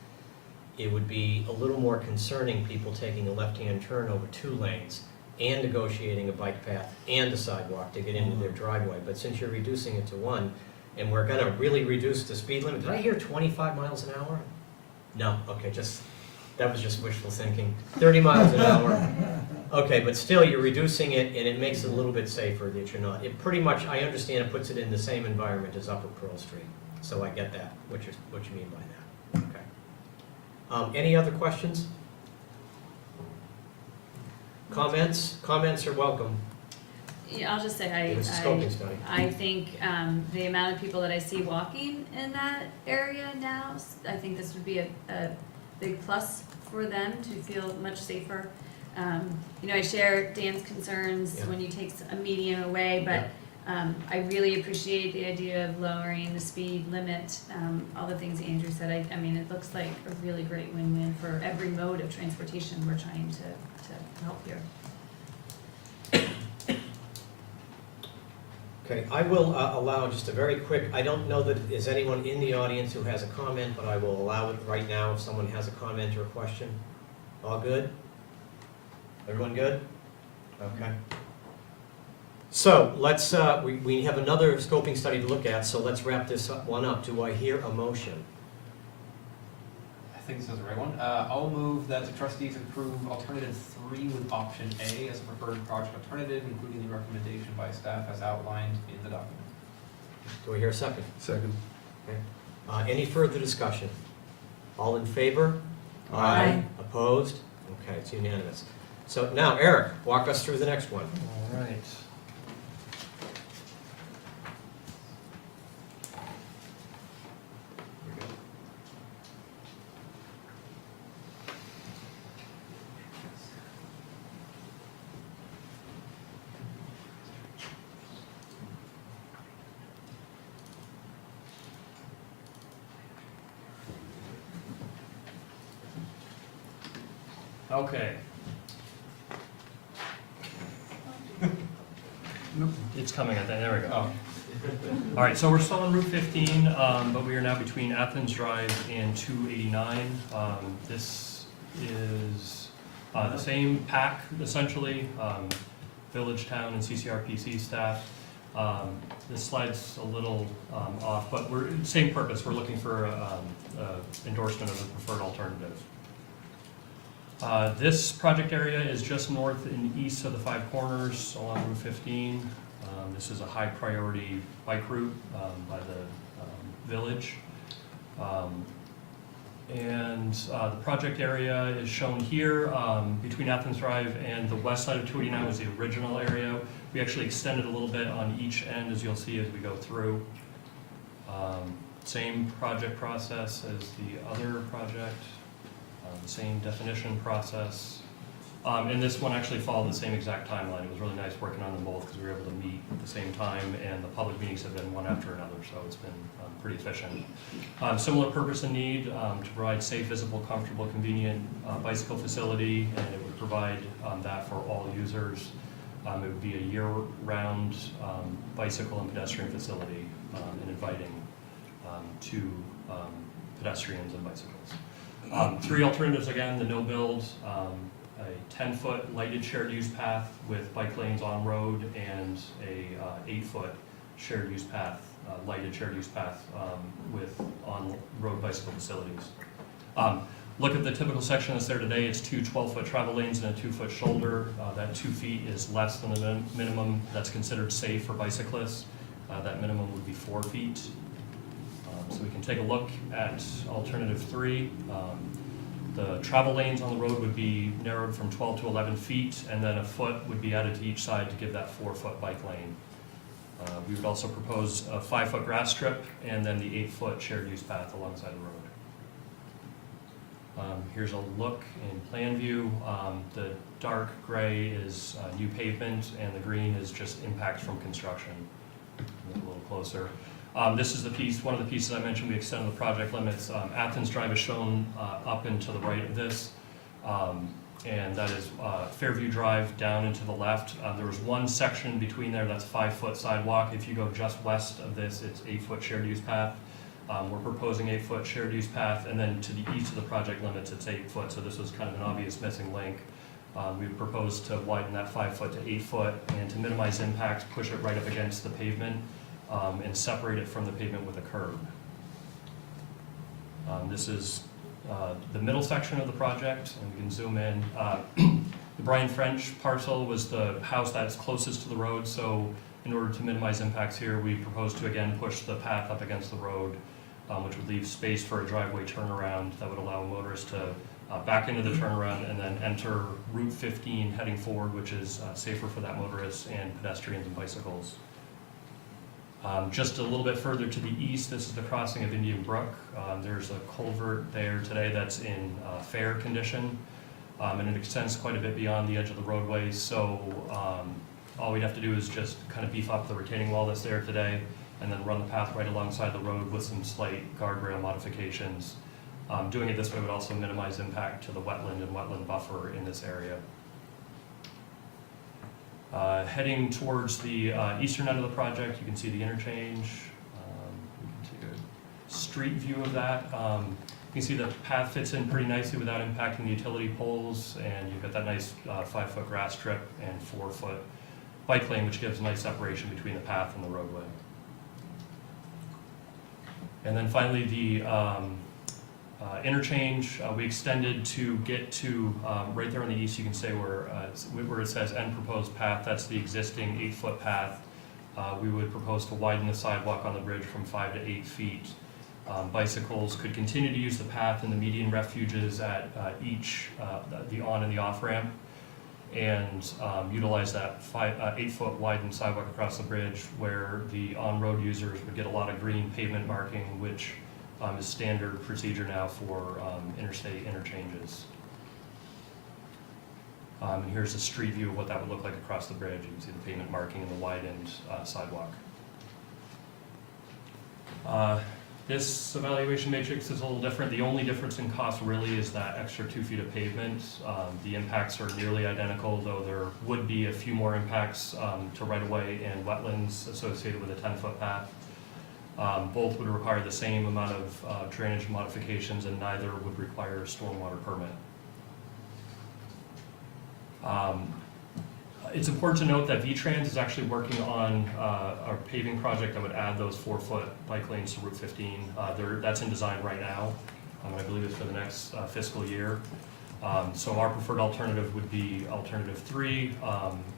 it would be a little more concerning, people taking a left-hand turn over 2 lanes and negotiating a bike path and a sidewalk to get into their driveway. But since you're reducing it to 1, and we're gonna really reduce the speed limit, did I hear 25 miles an hour? No, okay, that was just wishful thinking. 30 miles an hour. Okay, but still, you're reducing it, and it makes it a little bit safer that you're not. It pretty much, I understand it puts it in the same environment as Upper Pearl Street. So I get that, what you mean by that. Okay. Any other questions? Comments? Comments are welcome. Yeah, I'll just say, It's a scoping study. I think the amount of people that I see walking in that area now, I think this would be a big plus for them to feel much safer. You know, I share Dan's concerns Yeah. when you take a median away, but I really appreciate the idea of lowering the speed limit, all the things Andrew said. I mean, it looks like a really great win-win for every mode of transportation we're trying to help here. Okay, I will allow just a very quick, I don't know that is anyone in the audience who has a comment, but I will allow it right now if someone has a comment or a question. All good? Everyone good? Okay. So let's, we have another scoping study to look at, so let's wrap this one up. Do I hear a motion? I think this is the right one. I'll move that the trustees approve alternative 3 with option A as a preferred project alternative, including the recommendation by staff as outlined in the document. Do I hear a second? Second. Any further discussion? All in favor? Aye. Opposed? Okay, it's unanimous. So now, Eric, walk us through the next one. All right. Okay. It's coming, I think, there we go. All right, so we're still on Route 15, but we are now between Athens Drive and 289. This is the same pack, essentially, Village, Town, and CCRPC staff. This slide's a little off, but we're, same purpose, we're looking for endorsement of the preferred alternative. This project area is just north and east of the 5 Corners along Route 15. This is a high priority bike route by the village. The project area is shown here between Athens Drive and the west side of 289 was the original area. We actually extended a little bit on each end, as you'll see as we go through. Same project process as the other project. Same definition process. And this one actually followed the same exact timeline. It was really nice working on them both because we were able to meet at the same time, and the public meetings have been one after another, so it's been pretty efficient. Similar purpose and need to provide safe, visible, comfortable, convenient bicycle facility, and it would provide that for all users. It would be a year-round bicycle and pedestrian facility and inviting to pedestrians and bicycles. 3 alternatives again: the no-build, a 10-foot lighted shared use path with bike lanes on road, and a 8-foot shared use path, lighted shared use path with on-road bicycle facilities. Look at the typical section that's there today. It's 2 12-foot travel lanes and a 2-foot shoulder. That 2 feet is less than the minimum that's considered safe for bicyclists. That minimum would be 4 feet. So we can take a look at alternative 3. The travel lanes on the road would be narrowed from 12 to 11 feet, and then a foot would be added to each side to give that 4-foot bike lane. We would also propose a 5-foot grass strip and then the 8-foot shared use path alongside the road. Here's a look in plan view. The dark gray is new pavement, and the green is just impact from construction. Look a little closer. This is the piece, one of the pieces I mentioned we extended the project limits. Athens Drive is shown up and to the right of this. and that is Fairview Drive down and to the left. There was one section between there that's 5-foot sidewalk. If you go just west of this, it's 8-foot shared use path. We're proposing 8-foot shared use path, and then to the east of the project limits, it's 8 foot, so this was kind of an obvious missing link. We proposed to widen that 5 foot to 8 foot, and to minimize impact, push it right up against the pavement, and separate it from the pavement with a curb. This is the middle section of the project, and we can zoom in. The Brian French parcel was the house that's closest to the road, so in order to minimize impacts here, we proposed to again push the path up against the road, which would leave space for a driveway turnaround that would allow motorists to back into the turnaround and then enter Route 15 heading forward, which is safer for that motorist and pedestrians and bicycles. Just a little bit further to the east, this is the crossing of Indian Brook. There's a culvert there today that's in fair condition, and it extends quite a bit beyond the edge of the roadway, so all we'd have to do is just kind of beef up the retaining wall that's there today, and then run the path right alongside the road with some slight guardrail modifications. Doing it this way would also minimize impact to the wetland and wetland buffer in this area. Heading towards the eastern end of the project, you can see the interchange. We can take a street view of that. You can see the path fits in pretty nicely without impacting the utility poles, and you've got that nice 5-foot grass strip and 4-foot bike lane, which gives nice separation between the path and the roadway. And then finally, the interchange, we extended to get to right there on the east. You can say where it says end proposed path, that's the existing 8-foot path. We would propose to widen the sidewalk on the bridge from 5 to 8 feet. Bicycles could continue to use the path in the median refuges at each the on and the off ramp, and utilize that 8-foot widened sidewalk across the bridge, where the on-road users would get a lot of green pavement marking, which is standard procedure now for interstate interchanges. And here's a street view of what that would look like across the bridge. You can see the pavement marking and the widened sidewalk. This evaluation matrix is a little different. The only difference in cost really is that extra 2 feet of pavement. The impacts are nearly identical, though there would be a few more impacts to right-of-way and wetlands associated with a 10-foot path. Both would require the same amount of drainage modifications, and neither would require a stormwater permit. It's important to note that V-Trans is actually working on a paving project that would add those 4-foot bike lanes to Route 15. That's in design right now, and I believe it's for the next fiscal year. So our preferred alternative would be alternative 3,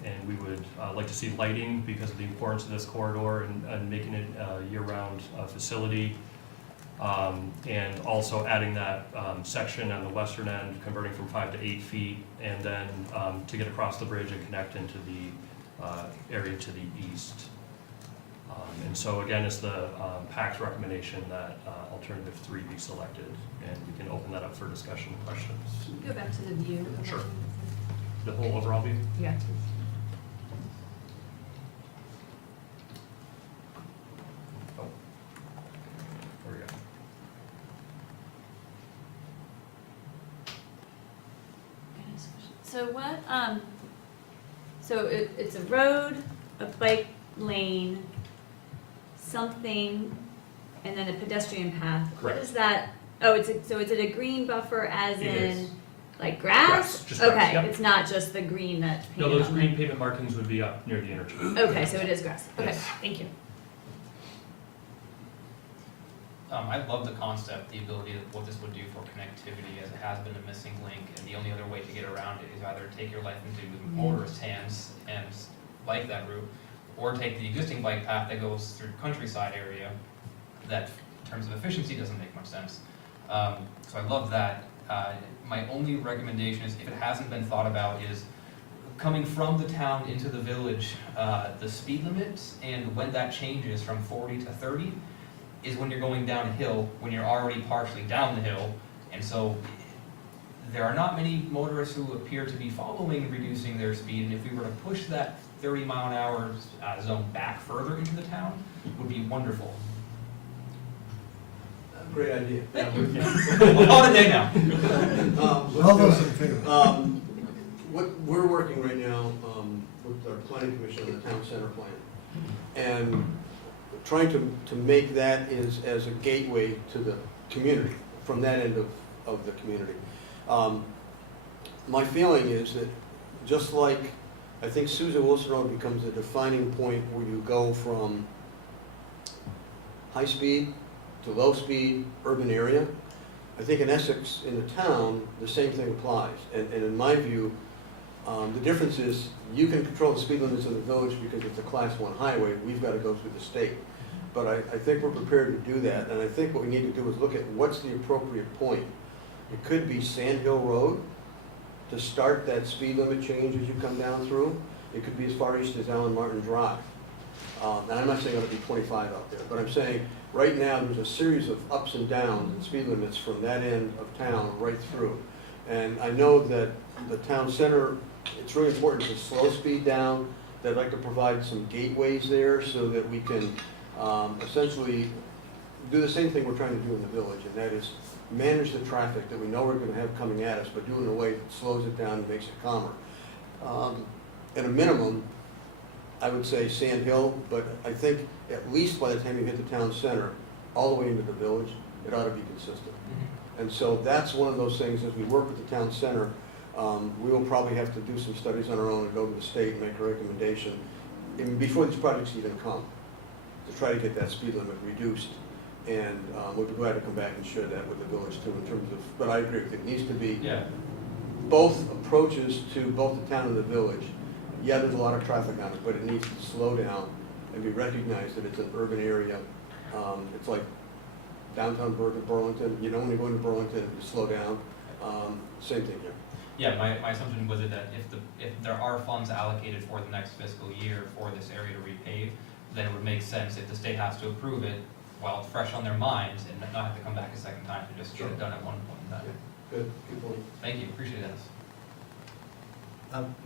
and we would like to see lighting because of the importance of this corridor and making it a year-round facility. And also adding that section on the western end, converting from 5 to 8 feet, and then to get across the bridge and connect into the area to the east. And so again, it's the PAC's recommendation that alternative 3 be selected, and we can open that up for discussion and questions. Go back to the view. Sure. The whole overall view? Yeah. Oh. There we go. So what, so it's a road, a bike lane, something, and then a pedestrian path. Correct. What is that? Oh, so is it a green buffer as It in, is. like grass? Grass, just grass, Okay, yep. it's not just the green that's No, painted those on green there. pavement markings would be up near the interchange. Okay, so it is grass. Okay, Yes. thank you. I love the concept, the ability of what this would do for connectivity, as it has been a missing link, and the only other way to get around it is either take your life into the motorist hands and bike that route, or take the existing bike path that goes through countryside area that, in terms of efficiency, doesn't make much sense. So I love that. My only recommendation is, if it hasn't been thought about, is coming from the town into the village, the speed limit, and when that changes from 40 to 30, is when you're going down a hill, when you're already partially down the hill, and so there are not many motorists who appear to be following reducing their speed, and if we were to push that 30-mile-an-hour zone back further into the town, it would be wonderful. Great idea. Thank you. We'll call it a day now. Let's All do those it. in favor? what we're working right now with our planning commission on the town center plan, and trying to make that as a gateway to the community, from that end of the community. My feeling is that just like, I think Susan Wilson Road becomes a defining point where you go from high speed to low speed urban area, I think in Essex, in the town, the same thing applies. And in my view, the difference is you can control the speed limits in the village because it's a class 1 highway. We've got to go through the state. But I think we're prepared to do that. And I think what we need to do is look at what's the appropriate point. It could be Sand Hill Road to start that speed limit change as you come down through. It could be as far east as Allen Martin Drive. And I'm not saying it'll be 25 out there, but I'm saying right now there's a series of ups and downs and speed limits from that end of town right through. And I know that the town center, it's really important to slow speed down. They'd like to provide some gateways there so that we can essentially do the same thing we're trying to do in the village, and that is manage the traffic that we know we're going to have coming at us, but do it in a way that slows it down and makes it calmer. At a minimum, I would say Sand Hill, but I think at least by the time you hit the town center, all the way into the village, it ought to be consistent. And so that's one of those things, as we work with the town center, we will probably have to do some studies on our own and go to the state and make a recommendation, even before these projects even come, to try to get that speed limit reduced. And we'd be glad to come back and share that with the village too, in terms of, but I agree with you, it needs to be both approaches to both the town and the village. Yeah, there's a lot of traffic on it, but it needs to slow down and be recognized that it's an urban area. It's like downtown Burlington, you know, when you go into Burlington, you slow down. Same thing here. Yeah, my assumption was that if there are funds allocated for the next fiscal year for this area to repave, then it would make sense if the state has to approve it while it's fresh on their minds and not have to come back a second time to just get it done at one point in time. Good point. Thank you, appreciate it.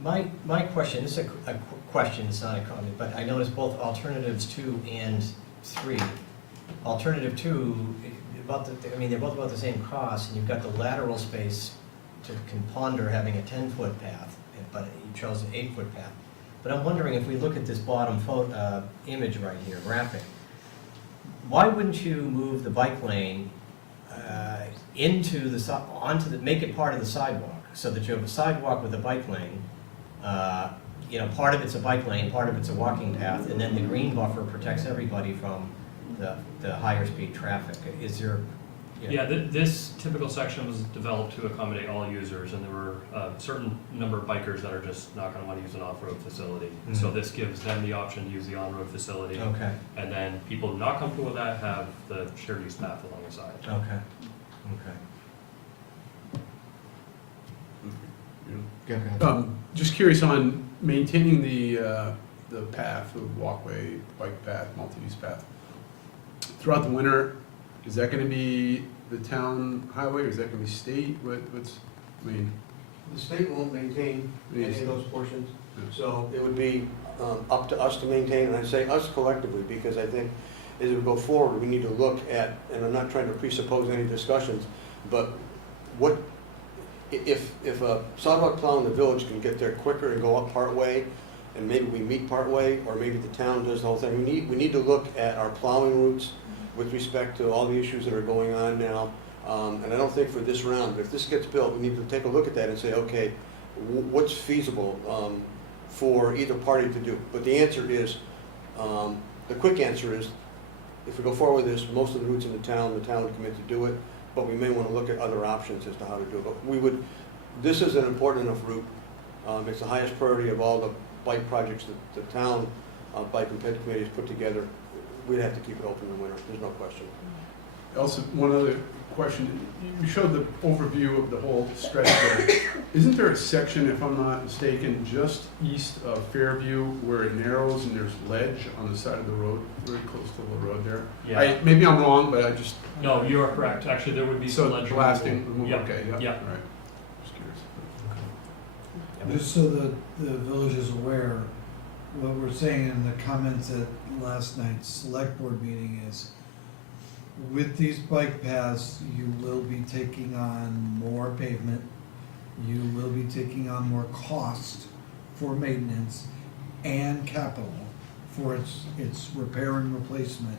My question, this is a question, it's not a comment, but I noticed both alternatives 2 and 3. Alternative 2, they're both about the same cost, and you've got the lateral space to can ponder having a 10-foot path, but you chose an 8-foot path. But I'm wondering if we look at this bottom image right here, graphic, why wouldn't you move the bike lane make it part of the sidewalk, so that you have a sidewalk with a bike lane, part of it's a bike lane, part of it's a walking path, and then the green buffer protects everybody from the higher speed traffic. Is there? Yeah, this typical section was developed to accommodate all users, and there were a certain number of bikers that are just not gonna wanna use an off-road facility. Mm-hmm. So this gives them the option to use the on-road facility. Okay, And then people not comfortable with that have the shared use path along the side. okay. Just curious on maintaining the path, the walkway, bike path, multi-use path. Throughout the winter, is that gonna be the town highway, or is that gonna be state? The state won't maintain any Yes. of those portions, Yeah. so it would be up to us to maintain, and I say us collectively, because I think as we go forward, we need to look at, and I'm not trying to presuppose any discussions, but if a sidewalk plow in the village can get there quicker and go up part way, and maybe we meet part way, or maybe the town does the whole thing, we need to look at our plowing routes with respect to all the issues that are going on now. And I don't think for this round, but if this gets built, we need to take a look at that and say, okay, what's feasible for either party to do? But the answer is, the quick answer is, if we go forward with this, most of the routes in the town would commit to do it, but we may want to look at other options as to how to do it. But this is an important enough route. It's the highest priority of all the bike projects that the town bike and ped committee has put together. We'd have to keep it open in the winter, there's no question. Also, one other question, you showed the overview of the whole stretch there. Isn't there a section, if I'm not mistaken, just east of Fairview where it narrows and there's ledge on the side of the road, very close to the road there? Yeah. Maybe I'm wrong, but I just. No, you are correct. Actually, there would be some ledge blasting, removal. removal, okay, yeah, Yeah. all right. Just curious. Just so the village is aware, what we're saying in the comments at last night's select board meeting is, with these bike paths, you will be taking on more pavement, you will be taking on more cost for maintenance and capital for its repair and replacement.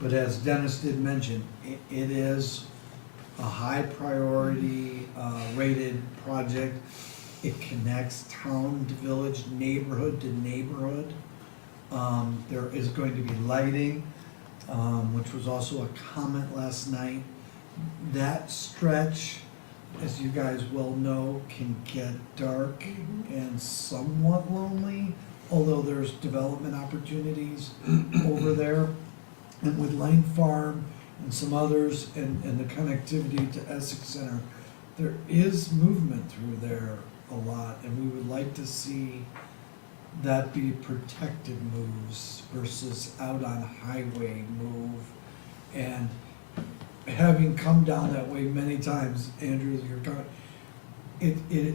But as Dennis did mention, it is a high priority rated project. It connects town to village, neighborhood to neighborhood. There is going to be lighting, which was also a comment last night. That stretch, as you guys well know, can get dark and somewhat lonely, although there's development opportunities over there. And with Lane Farm and some others and the connectivity to Essex Center, there is movement through there a lot, and we would like to see that be protected moves versus out on highway move. And having come down that way many times, Andrew,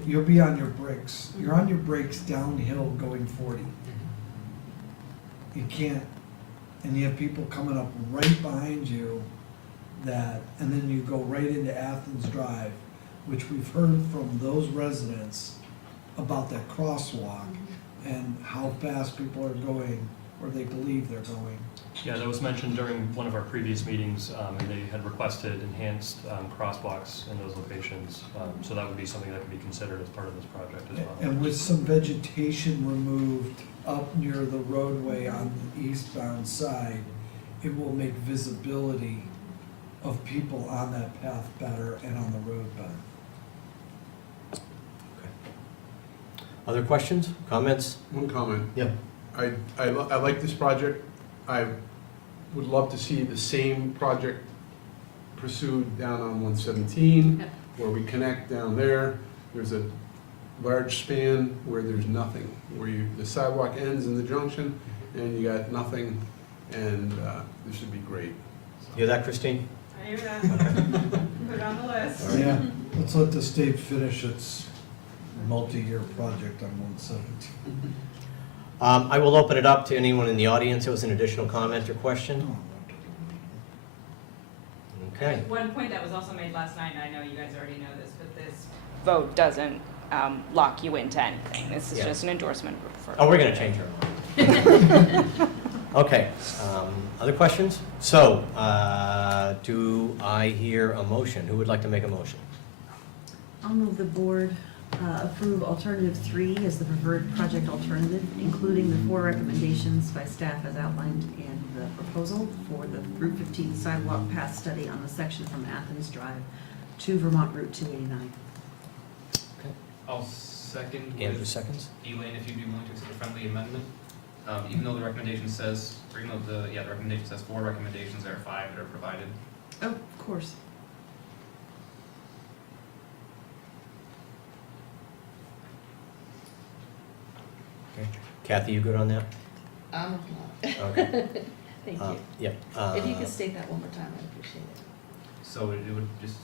you'll be on your brakes. You're on your brakes downhill going 40. You can't, and you have people coming up right behind you and then you go right into Athens Drive, which we've heard from those residents about that crosswalk and how fast people are going, or they believe they're going. Yeah, that was mentioned during one of our previous meetings, and they had requested enhanced crosswalks in those locations. So that would be something that could be considered as part of this project as well. And with some vegetation removed up near the roadway on the eastbound side, it will make visibility of people on that path better and on the road better. Other questions, comments? One comment. Yep. I like this project. I would love to see the same project pursued down on 117, where we connect down there. There's a large span where there's nothing, where the sidewalk ends in the junction, and you got nothing, and this would be great. You hear that, Christine? I hear that. Put it on the list. All right. Yeah, let's let the state finish its multi-year project on 117. I will open it up to anyone in the audience who has an additional comment or question. Okay. One point that was also made last night, and I know you guys already know this, but this vote doesn't lock you into anything. This is Yeah. just an endorsement for. Oh, we're gonna change our mind. Okay, other questions? So, do I hear a motion? Who would like to make a motion? I'll move the board approve alternative 3 as the preferred project alternative, including the 4 recommendations by staff as outlined in the proposal for the Route 15 sidewalk path study on the section from Athens Drive to Vermont Route 289. I'll second Andrew with seconds. Elaine, if you'd be willing to accept a friendly amendment. Even though the recommendation says, or even though the recommendation says 4 recommendations, there are 5 that are provided. Oh, of course. Okay. Kathy, you good on that? I'm not. Okay. Thank you. Yep. If you could state that one more time, I'd appreciate it. So it would just,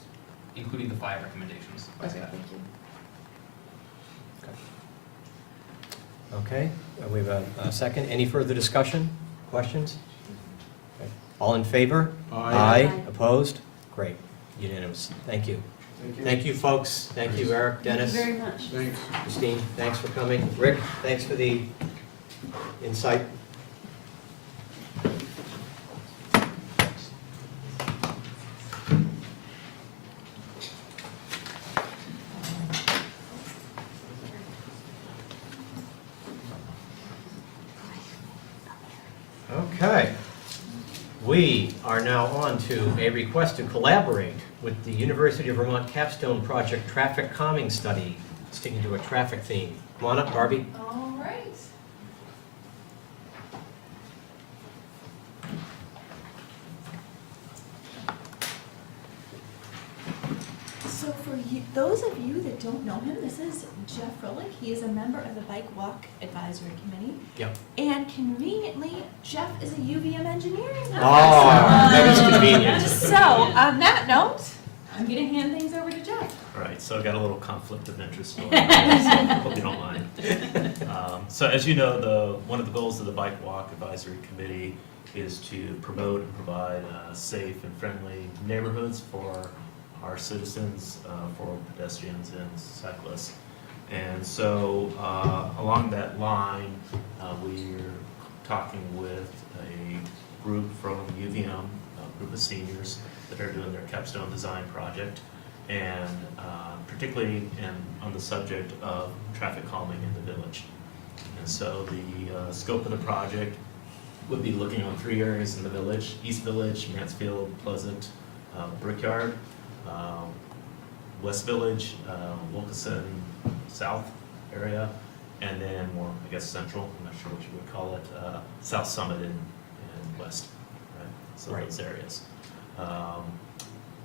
including the 5 recommendations by Okay, staff. thank you. Okay, we have a second. Any further discussion, questions? Okay. All in favor? Aye. Opposed? Great, unanimous. Thank you. Thank you, folks. Thank you, Eric, Dennis, Thank you very much. Thanks. Christine, thanks for coming. Rick, thanks for the insight. Okay. We are now on to a request to collaborate with the University of Vermont Capstone Project Traffic Calming Study, sticking to a traffic theme. Come on up, Barbie. All right. So for you, those of you that don't know him, this is Jeff Froelich. He is a member of the Bike Walk Advisory Committee. Yep. And conveniently, Jeff is a UVM engineering professor. Oh, that is convenient. So on that note, I'm gonna hand things over to Jeff. All right, so I've got a little conflict of interest going on, so hope you don't mind. So as you know, one of the goals of the Bike Walk Advisory Committee is to promote and provide safe and friendly neighborhoods for our citizens, for pedestrians and cyclists. And so, along that line, we're talking with a group from UVM, a group of seniors that are doing their capstone design project, and particularly on the subject of traffic calming in the village. And so the scope of the project would be looking on 3 areas in the village: East Village, Mansfield, Pleasant, Brickyard, West Village, Wilkeson South area, and then more, I guess, central, I'm not sure what you would call it, South Summit and West, right? So Right. those areas.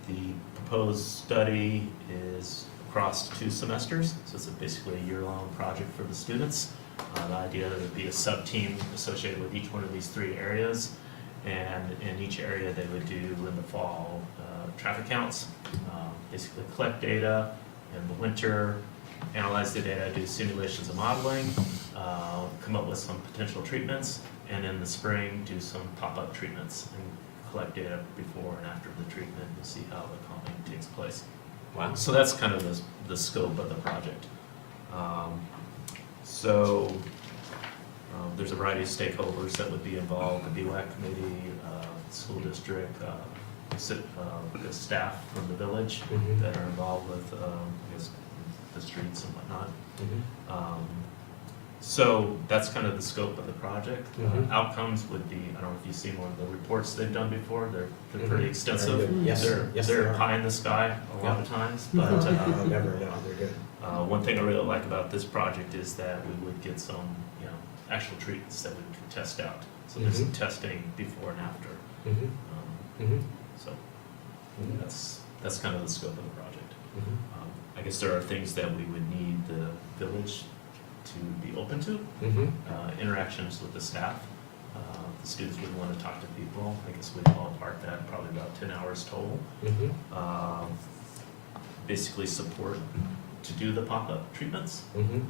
The proposed study is across 2 semesters, so it's basically a year-long project for the students. The idea that it would be a sub-team associated with each one of these 3 areas, and in each area they would do in the fall traffic counts, basically collect data in the winter, analyze the data, do simulations and modeling, come up with some potential treatments, and in the spring do some pop-up treatments and collect data before and after the treatment to see how the calming takes place. Wow. So that's kind of the scope of the project. So there's a variety of stakeholders that would be involved: the BWAC committee, school district, the staff from the village Mhm. that are involved with, I guess, the streets and whatnot. So that's kind of the scope of the project. Mhm. Outcomes would be, I don't know if you've seen one of the reports they've done before, they're pretty Mhm. extensive. Very good. Yes, yes, they They're are. pie in the sky a lot of times, but I'll never know, they're good. one thing I really like about this project is that we would get some, actual treatments that we could test out. So there's some Mhm. testing before and after. Mhm. Mhm. So that's kind of the scope of the project. Mhm. I guess there are things that we would need the village to be open to. Mhm. Interactions with the staff. The students would want to talk to people. I guess we'd ballpark that probably about 10 hours total. Mhm. Basically support to do the pop-up treatments, Mhm.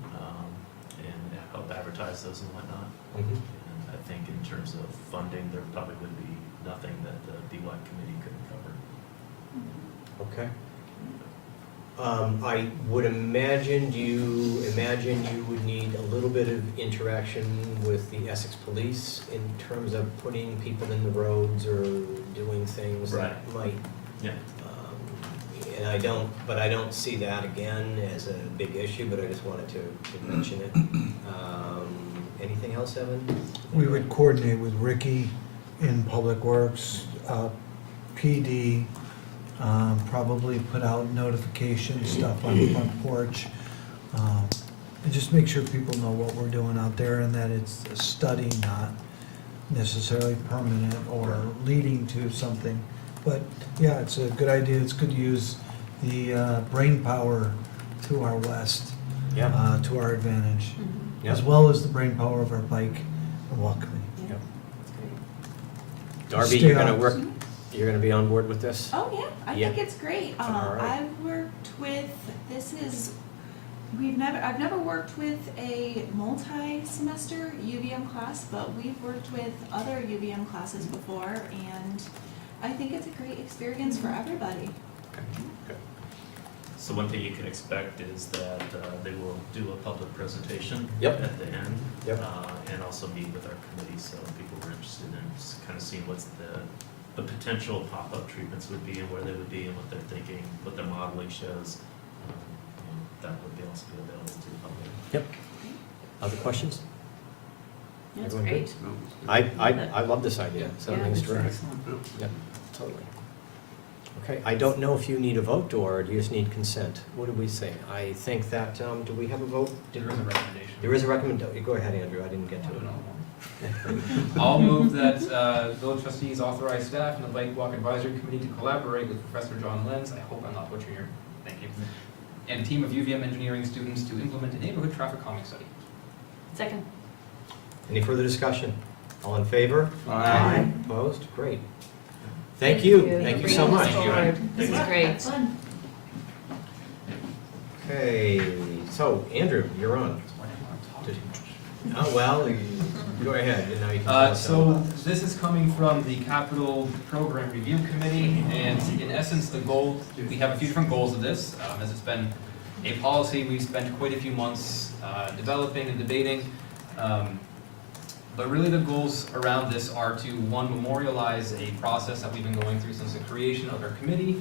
and help advertise those and whatnot. Mhm. And I think in terms of funding, there probably would be nothing that the BWAC committee couldn't cover. Okay. I would imagine, do you imagine you would need a little bit of interaction with the Essex Police in terms of putting people in the roads or doing things that might? Yeah. And I don't see that again as a big issue, but I just wanted to mention it. Anything else, Evan? We would coordinate with Ricky in Public Works, PD, probably put out notification stuff on the front porch. And just make sure people know what we're doing out there and that it's a study, not necessarily permanent or leading to something. But yeah, it's a good idea. It's good to use the brain power to our west, Yeah. to our advantage, Yeah. as well as the brain power of our bike and walk committee. Yep. Darby, Stay on. you're gonna be on board with this? Oh, yeah, I Yeah. think it's great. All right. I've worked with, I've never worked with a multi-semester UVM class, but we've worked with other UVM classes before, and I think it's a great experience for everybody. So one thing you can expect is that they will do a public presentation Yep. at the end. Yep. And also meet with our committee, so people are interested in just kind of seeing what's the potential pop-up treatments would be and where they would be and what they're thinking, what their modeling shows. That would be also be available to the public. Yep. Other questions? That's Everyone great. good? I love this idea, so I think it's terrific. Yep, totally. Okay, I don't know if you need a vote or do you just need consent? What did we say? I think that, do we have a vote? There is a recommendation. There is a recommendation. Go ahead, Andrew, I didn't get to it. I'll move that village trustees authorize staff and the Bike Walk Advisory Committee to collaborate with Professor John Lenz, I hope I'm not butchering your, thank you, and a team of UVM engineering students to implement a neighborhood traffic calming study. Second. Any further discussion? All in favor? Aye. Opposed? Great. Thank you for so bringing much. this forward. This is great. Okay, so Andrew, you're on. Oh, well, go ahead, and now you can tell us. So this is coming from the Capital Program Review Committee, and in essence, the goal, we have a few different goals of this, as it's been a policy we've spent quite a few months developing and debating. But really the goals around this are to, one, memorialize a process that we've been going through since the creation of our committee,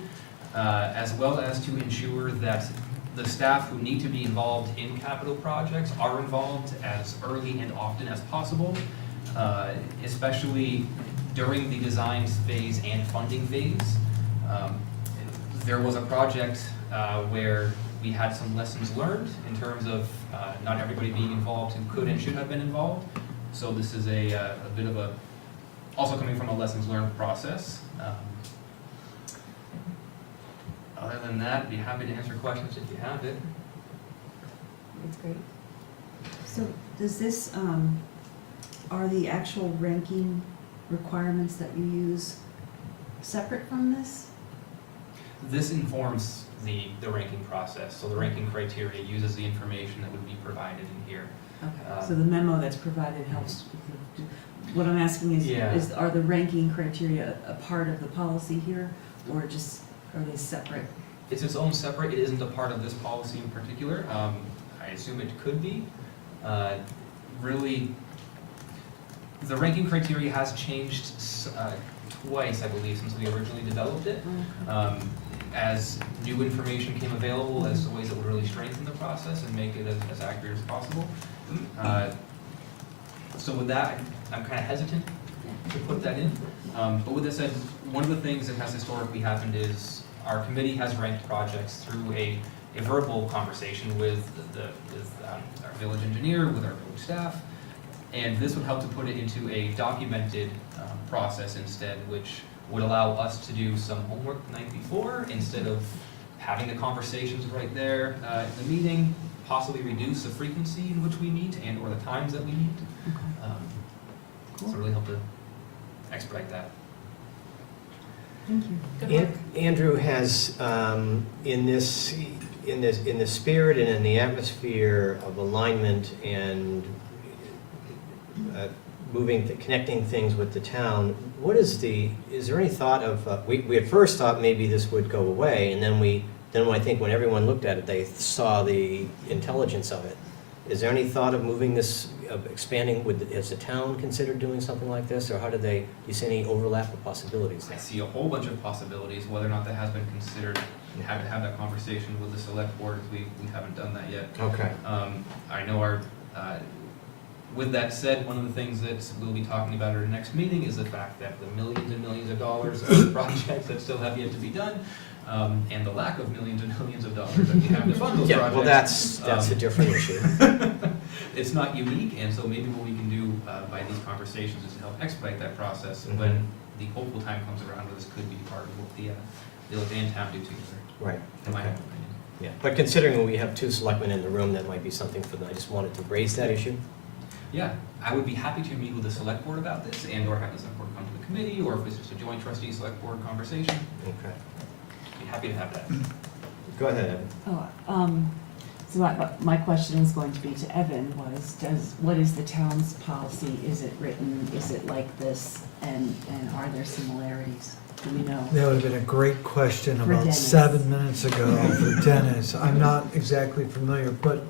as well as to ensure that the staff who need to be involved in capital projects are involved as early and often as possible, especially during the design phase and funding phase. There was a project where we had some lessons learned in terms of not everybody being involved who could and should have been involved. So this is a bit of a, also coming from a lessons learned process. Other than that, I'd be happy to answer questions if you have it. That's great. So does this, are the actual ranking requirements that you use separate from this? This informs the ranking process. So the ranking criteria uses the information that would be provided in here. Okay, so the memo that's provided helps with the, what I'm asking Yeah. is, are the ranking criteria a part of the policy here, or just, are they separate? It's its own separate, it isn't a part of this policy in particular. I assume it could be. Really, the ranking criteria has changed twice, I believe, since we originally developed it. As new information came available as to ways that would really strengthen the process and make it as accurate as possible. So with that, I'm kind of hesitant to put that in. But with that said, one of the things that has historically happened is our committee has ranked projects through a verbal conversation with our village engineer, with our village staff, and this would help to put it into a documented process instead, which would allow us to do some homework the night before instead of having the conversations right there in the meeting, possibly reduce the frequency in which we meet and or the times that we meet. So really help to expedite that. Thank you. Andrew has, in the spirit and in the atmosphere of alignment and connecting things with the town, is there any thought of, we at first thought maybe this would go away, and then I think when everyone looked at it, they saw the intelligence of it. Is there any thought of moving this, of expanding, has the town considered doing something like this, or do you see any overlap of possibilities I there? see a whole bunch of possibilities, whether or not that has been considered, and have to have that conversation with the select board, we haven't done that yet. Okay. I know with that said, one of the things that we'll be talking about at our next meeting is the fact that the millions and millions of dollars of projects that still have yet to be done, and the lack of millions and millions of dollars that we have to fund those projects. Yeah, well, that's a different issue. It's not unique, and so maybe what we can do by these conversations is to help expedite that process Mhm. when the hopeful time comes around where this could be part of what the village and town do together, Right, in my okay. humble opinion. Yeah, but considering we have two selectmen in the room, that might be something for them. I just wanted to raise that issue. Yeah, I would be happy to meet with the select board about this, and or have the select board come to the committee, or if it's just a joint trustee select board conversation, Okay. be happy to have that. Go ahead, Evan. So my question is going to be to Evan what is the town's policy? Is it written, is it like this, and are there similarities? Do we know? That would have been a great question For about Dennis. 7 minutes ago for Dennis. I'm not exactly familiar, but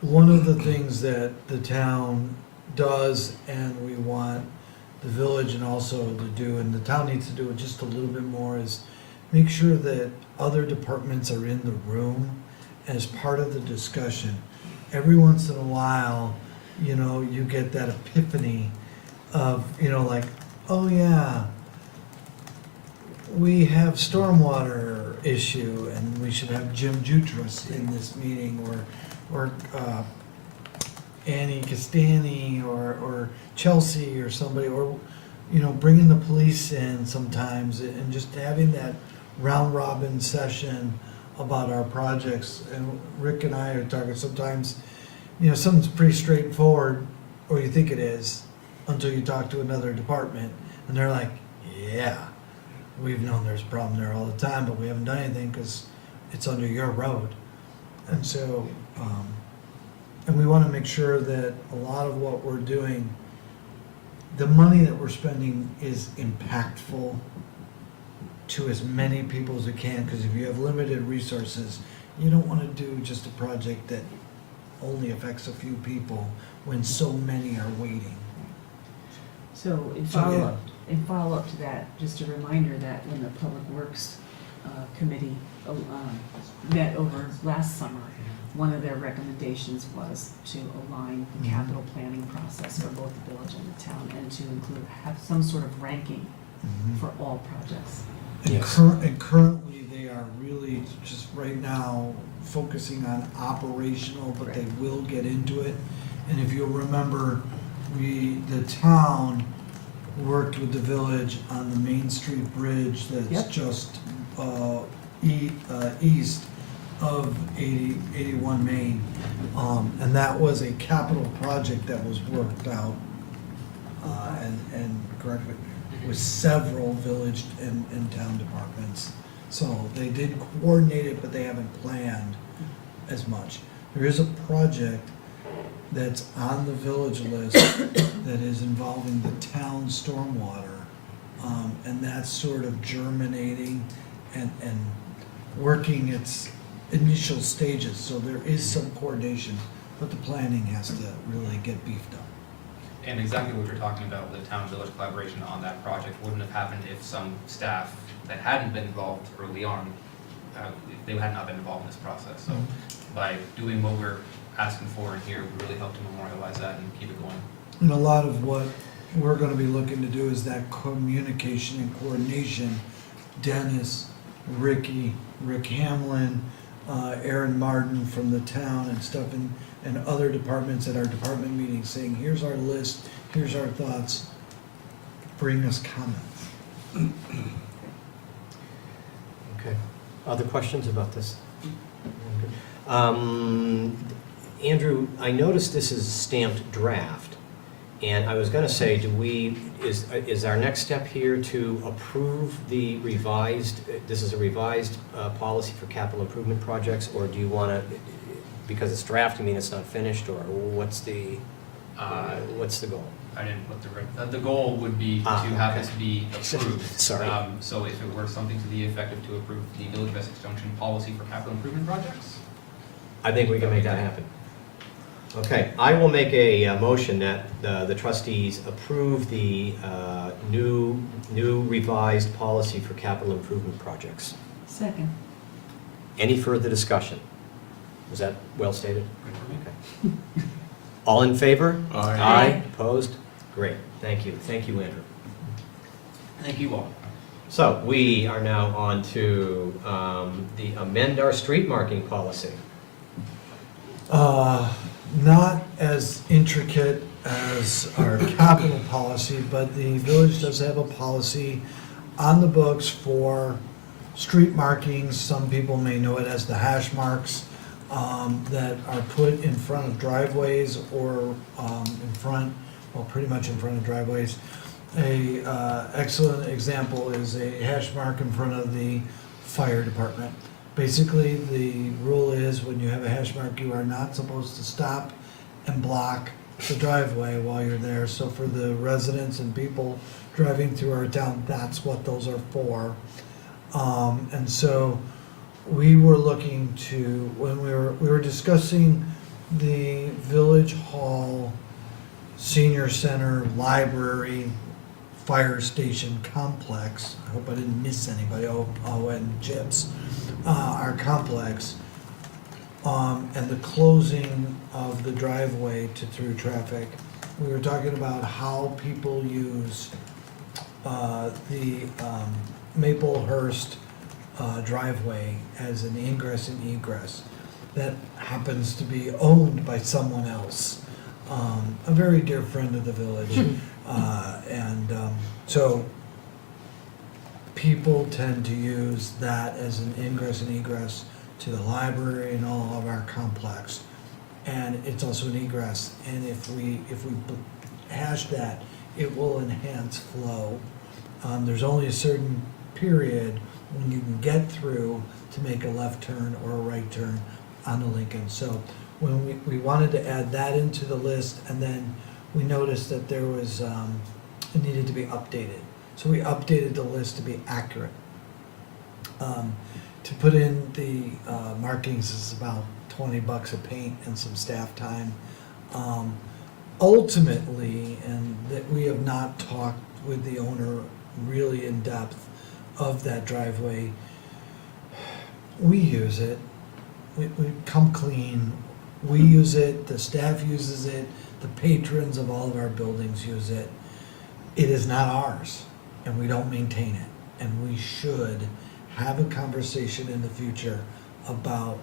one of the things that the town does and we want the village and also to do, and the town needs to do it just a little bit more, is make sure that other departments are in the room as part of the discussion. Every once in a while, you get that epiphany of, like, oh yeah, we have stormwater issue and we should have Jim Jutras in this meeting, or Annie Castani or Chelsea or somebody, or bringing the police in sometimes, and just having that round robin session about our projects. And Rick and I are talking sometimes, something's pretty straightforward, or you think it is, until you talk to another department and they're like, yeah, we've known there's a problem there all the time, but we haven't done anything because it's under your road. And so, and we want to make sure that a lot of what we're doing, the money that we're spending is impactful to as many people as we can, because if you have limited resources, you don't want to do just a project that only affects a few people when so many are waiting. So in So, yeah. follow-up to that, just a reminder that when the Public Works Committee met over last summer, one of their recommendations was to align the capital planning process for both the village and the town, and to have some sort of ranking for all projects. And Yes. and currently, they are really just right now focusing on operational, but they will get into it. And if you'll remember, the town worked with the village on the Main Street Bridge that's Yep. just east of 81 Main. And that was a capital project that was worked out, and correct me, with several village and town departments. So they did coordinate it, but they haven't planned as much. There is a project that's on the village list that is involving the town stormwater. And that's sort of germinating and working its initial stages. So there is some coordination, but the planning has to really get beefed up. And exactly what you're talking about with the town-village collaboration on that project wouldn't have happened if some staff that hadn't been involved early on, if they had not been involved in this process. So by doing what we're asking for in here, we really help to memorialize that and keep it going. And a lot of what we're gonna be looking to do is that communication and coordination. Dennis, Rick Hamlin, Aaron Martin from the town and stuff, and other departments at our department meetings saying, here's our list, here's our thoughts, bring us comments. Okay. Other questions about this? Andrew, I noticed this is stamped draft, and I was gonna say, is our next step here to approve the revised, this is a revised policy for capital improvement projects, or do you wanna, because it's draft, you mean it's not finished, or what's the goal? I didn't put the goal would be to have this be approved. Sorry. So if it were something to the effect of to approve the Village of Essex Junction policy for capital improvement projects? I think we can make that happen. Okay, I will make a motion that the trustees approve the new revised policy for capital improvement projects. Second. Any further discussion? Was that well stated? Good for me. Okay. All in favor? Aye. Opposed? Great, thank you. Thank you, Andrew. Thank you all. So we are now on to the amend our street marking policy. Not as intricate as our capital policy, but the village does have a policy on the books for street markings. Some people may know it as the hash marks, that are put in front of driveways or pretty much in front of driveways. A excellent example is a hash mark in front of the fire department. Basically, the rule is when you have a hash mark, you are not supposed to stop and block the driveway while you're there. So for the residents and people driving through our town, that's what those are for. And so we were looking to, when we were discussing the village hall, senior center, library, fire station complex, I hope I didn't miss anybody, and Chips, our complex, and the closing of the driveway to through traffic. We were talking about how people use the Maplehurst driveway as an ingress and egress that happens to be owned by someone else, a very dear friend of the village. So people tend to use that as an ingress and egress to the library and all of our complex. And it's also an egress, and if we hash that, it will enhance flow. There's only a certain period when you can get through to make a left turn or a right turn on the Lincoln. So when we wanted to add that into the list, and then we noticed that there was, it needed to be updated. So we updated the list to be accurate. To put in the markings is about $20 a paint and some staff time. Ultimately, and that we have not talked with the owner really in depth of that driveway, we use it, we come clean, we use it, the staff uses it, the patrons of all of our buildings use it. It is not ours, and we don't maintain it, and we should have a conversation in the future about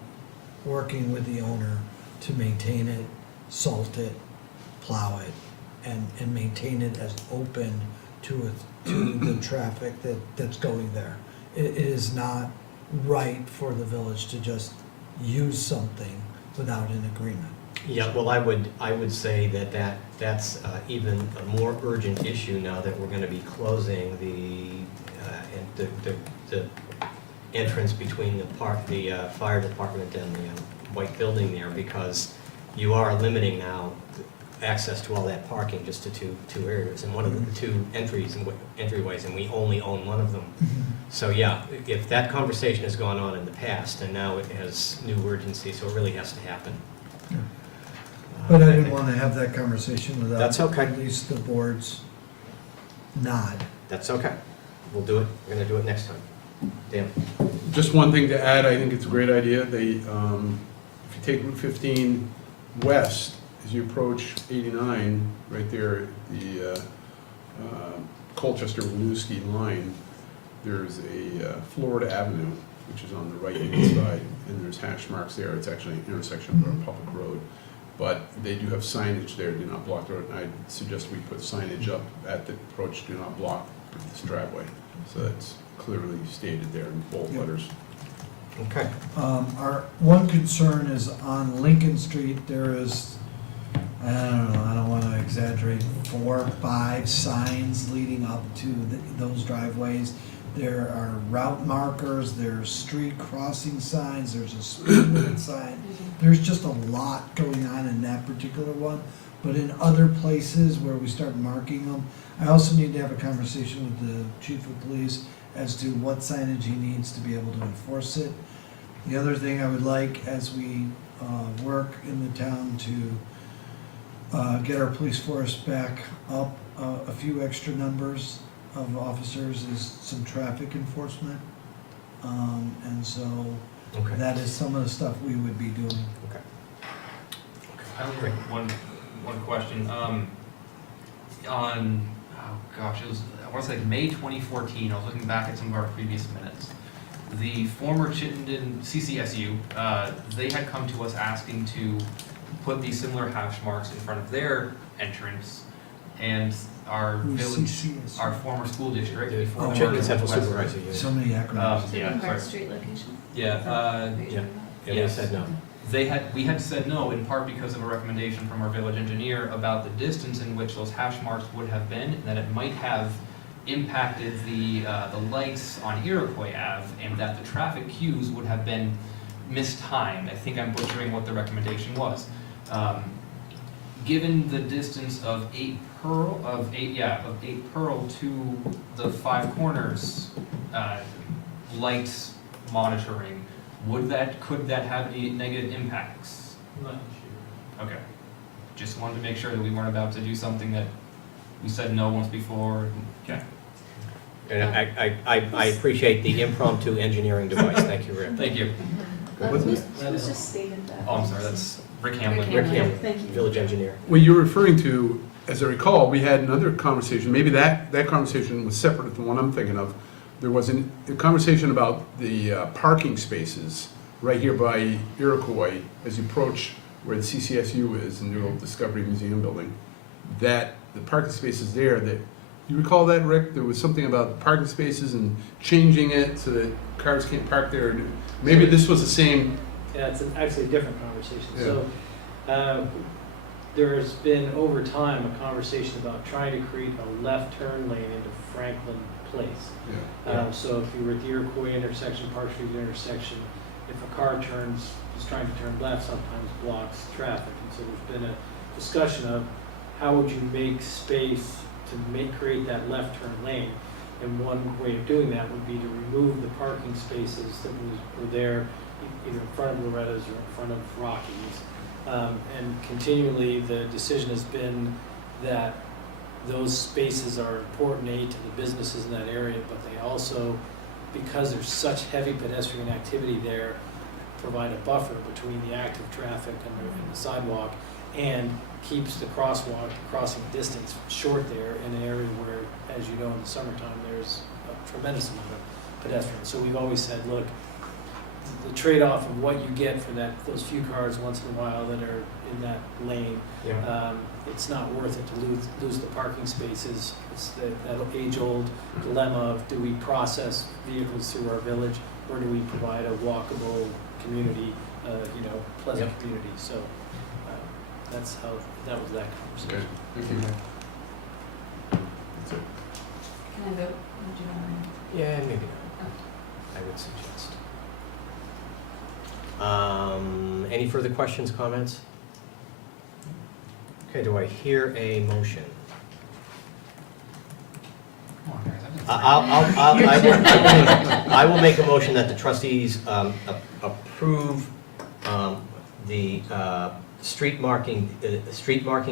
working with the owner to maintain it, salt it, plow it, and maintain it as open to the traffic that's going there. It is not right for the village to just use something without an agreement. Yeah, well, I would say that's even a more urgent issue now that we're gonna be closing the entrance between the fire department and the white building there, because you are limiting now access to all that parking just to two areas, and one of the two entryways, and we only own one of them. So yeah, if that conversation has gone on in the past, and now it has new urgency, so it really has to happen. But I didn't want to have that conversation without That's okay. at least the board's nod. That's okay. We'll do it. We're gonna do it next time. Dan? Just one thing to add, I think it's a great idea. If you take Route 15 west, as you approach 89, right there, the Colchester-Winooski line, there's a Florida Avenue, which is on the right-hand side, and there's hash marks there. It's actually an intersection of a public road. But they do have signage there, do not block the road. And I suggest we put signage up at the approach, do not block this driveway. So that's clearly stated there in bold letters. Okay. Our one concern is on Lincoln Street, there is, I don't know, I don't want to exaggerate, 4 or 5 signs leading up to those driveways. There are route markers, there's street crossing signs, there's a speed limit sign. There's just a lot going on in that particular one. But in other places where we start marking them, I also need to have a conversation with the chief of police as to what signage he needs to be able to enforce it. The other thing I would like, as we work in the town to get our police force back up a few extra numbers of officers, is some traffic enforcement. And so Okay. that is some of the stuff we would be doing. Okay. I have one question. I want to say May 2014, I was looking back at some of our previous minutes. The former Chittenden CCSU, they had come to us asking to put these similar hash marks in front of their entrance, and our village, CCSU. our former school district, The before Chittenden Central West- Supervisor Union. So many acronyms. Yeah, Park sorry. Street location? Yeah, Yeah. And we Yes. said no. we had said no, in part because of a recommendation from our village engineer about the distance in which those hash marks would have been, and that it might have impacted the lights on Iroquois Ave, and that the traffic cues would have been mistimed. I think I'm butchering what the recommendation was. Given the distance of 8 Pearl to the Five Corners, light monitoring, could that have any negative impacts? I'm not sure. Okay. Just wanted to make sure that we weren't about to do something that we said no once before. Okay. And I appreciate the impromptu engineering device. Thank you, Rick. Thank you. Who's just stated that? Oh, I'm sorry, that's Rick Hamlin. Rick Hamlin, Thank you. village engineer. What you're referring to, as I recall, we had another conversation, maybe that conversation was separate from the one I'm thinking of. There was a conversation about the parking spaces right here by Iroquois as you approach where the CCSU is in the old Discovery Museum building. That the parking spaces there, that, you recall that, Rick? There was something about parking spaces and changing it so that cars can't park there. Maybe this was the same. Yeah, it's actually a different conversation. So, there's been over time a conversation about trying to create a left turn lane into Franklin Place. So if you were at the Iroquois intersection, Park Street intersection, if a car is trying to turn left, sometimes blocks traffic. And so there's been a discussion of how would you make space to create that left turn lane. And one way of doing that would be to remove the parking spaces that were there either in front of Loretta's or in front of Rocky's. And continually, the decision has been that those spaces are important, to the businesses in that area, but they also, because there's such heavy pedestrian activity there, provide a buffer between the active traffic and the sidewalk, and keeps the crossing distance short there in an area where, as you know, in the summertime, there's a tremendous amount of pedestrians. So we've always said, look, the trade-off of what you get for those few cars once in a while that are in that lane, it's not worth it to lose the parking spaces. It's that age-old dilemma of, do we process vehicles through our village, or do we provide a walkable community, pleasant community? So that was that conversation. Thank you. That's it. Can I vote? Would you want Yeah, maybe not. I would suggest. Any further questions, comments? Okay, do I hear a motion? Come on, guys, I will make a motion that the trustees approve the street marking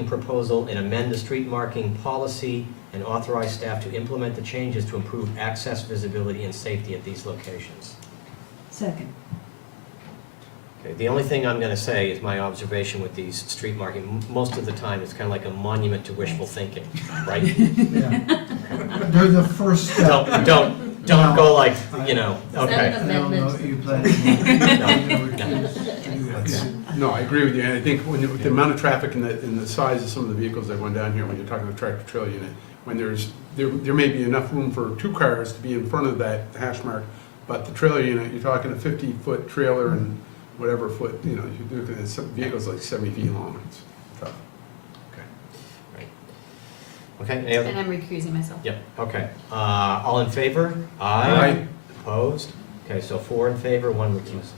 proposal and amend the street marking policy and authorize staff to implement the changes to improve access, visibility, and safety at these locations. Second. Okay, the only thing I'm going to say is my observation with these street marking, most of the time, it's kind of like a monument to wishful thinking, right? Yeah. They're the first step. Don't go like, okay. Is that an I don't know amendment? what you plan to No, I agree with you, and I think with the amount of traffic and the size of some of the vehicles that went down here, when you're talking about tractor trailer unit, when there may be enough room for 2 cars to be in front of that hash mark, but the trailer unit, you're talking a 50-foot trailer and whatever foot, you're looking at some vehicles like 70 feet long. It's tough. Okay, any other? And I'm recusing myself. Yep, okay. All in favor? Aye. Opposed? Okay, so 4 in favor, 1 recusal.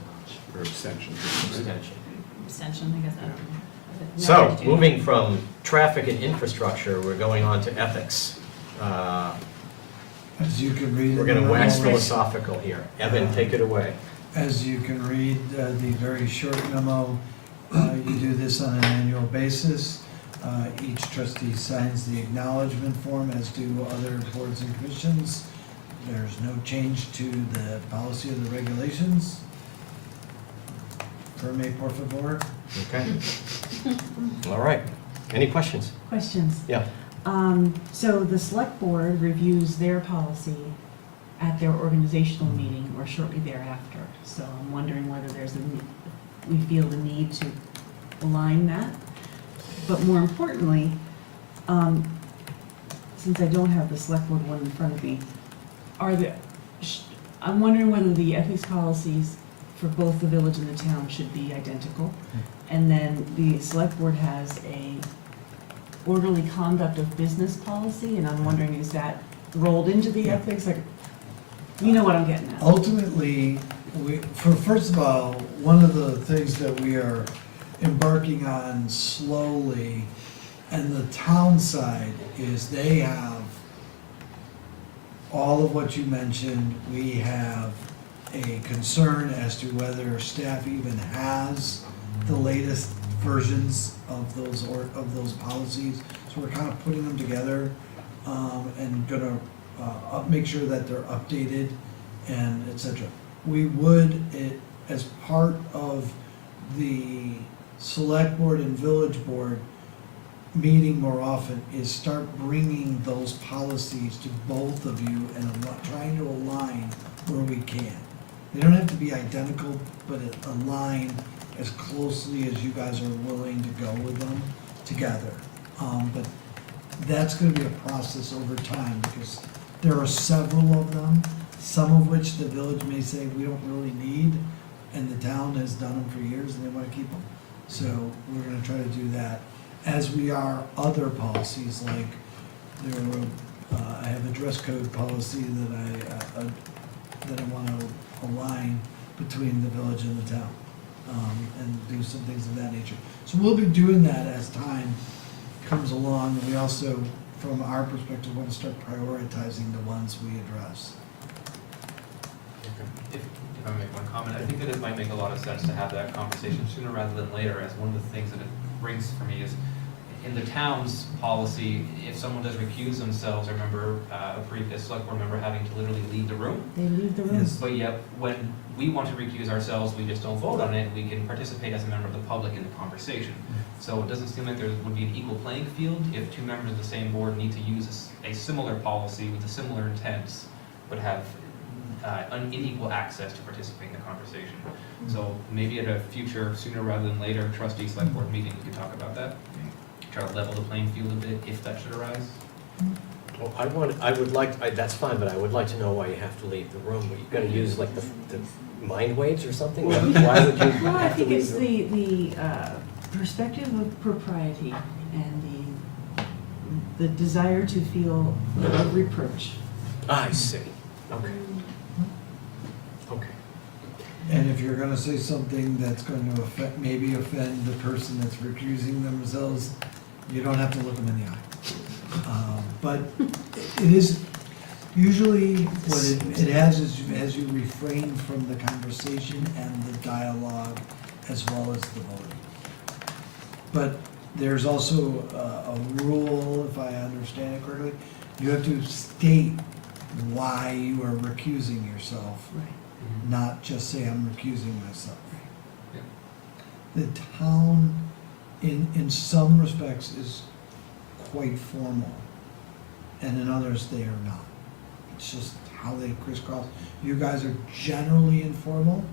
Or abstention. Abstention. Abstention, I guess. So, moving from traffic and infrastructure, we're going on to ethics. As you can read. We're in gonna the wax memo, philosophical here. Evan, take it away. As you can read, the very short memo, you do this on an annual basis. Each trustee signs the acknowledgement form, as do other boards and commissions. There's no change to the policy or the regulations. Firme, por favor. Okay. All right. Any questions? Questions? Yeah. So the select board reviews their policy at their organizational meeting or shortly thereafter. So I'm wondering whether we feel the need to align that. But more importantly, since I don't have the select board one in front of me, I'm wondering whether the ethics policies for both the village and the town should be identical. And then the select board has a orderly conduct of business policy, and I'm wondering, is that rolled into the ethics? Like, you know what I'm getting at. Ultimately, first of all, one of the things that we are embarking on slowly, and the town side, is they have all of what you mentioned. We have a concern as to whether staff even has the latest versions of those policies. So we're kind of putting them together, and gonna make sure that they're updated and et cetera. We would, as part of the select board and village board meeting more often, is start bringing those policies to both of you and trying to align where we can. They don't have to be identical, but align as closely as you guys are willing to go with them together. But that's gonna be a process over time, because there are several of them, some of which the village may say we don't really need, and the town has done them for years and they wanna keep them. So we're gonna try to do that, as we are other policies, like I have a dress code policy that I wanna align between the village and the town, and do some things of that nature. So we'll be doing that as time comes along. And we also, from our perspective, want to start prioritizing the ones we address. If I may make one comment, I think that it might make a lot of sense to have that conversation sooner rather than later, as one of the things that it brings for me is, in the town's policy, if someone does recuse themselves, I remember a previous select board member having to literally leave the room. They leave the room. Yes. But yet, when we want to recuse ourselves, we just don't vote on it, we can participate as a member of the public in the conversation. So it doesn't seem like there would be an equal playing field if two members of the same board need to use a similar policy with a similar intents, but have unequal access to participate in the conversation. So maybe at a future, sooner rather than later, trustee select board meeting, we could talk about that. Try to level the playing field a bit if that should arise. Well, that's fine, but I would like to know why you have to leave the room. You gotta use like the mind waves or something? Why would you Well, I have to think leave it's the room? the perspective of propriety and the desire to feel above reproach. I see, okay. Okay. And if you're gonna say something that's going to maybe offend the person that's recusing themselves, you don't have to look them in the eye. But it is, usually what it has is, as you refrain from the conversation and the dialogue as well as the voting. But there's also a rule, if I understand it correctly, you have to state why you are recusing yourself, not just say I'm recusing myself. The town, in some respects, is quite formal, and in others they are not. It's just how they crisscross. You guys are generally informal,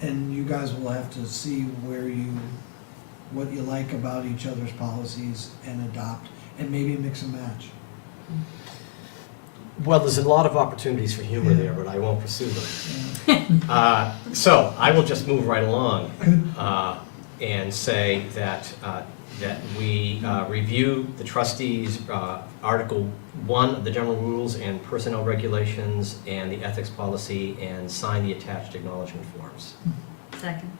and you guys will have to see what you like about each other's policies and adopt, and maybe mix and match. Well, there's a lot of opportunities for humor there, but I won't pursue them. So I will just move right along and say that we review the trustees' Article 1 of the general rules and personnel regulations and the ethics policy and sign the attached acknowledgement forms. Second.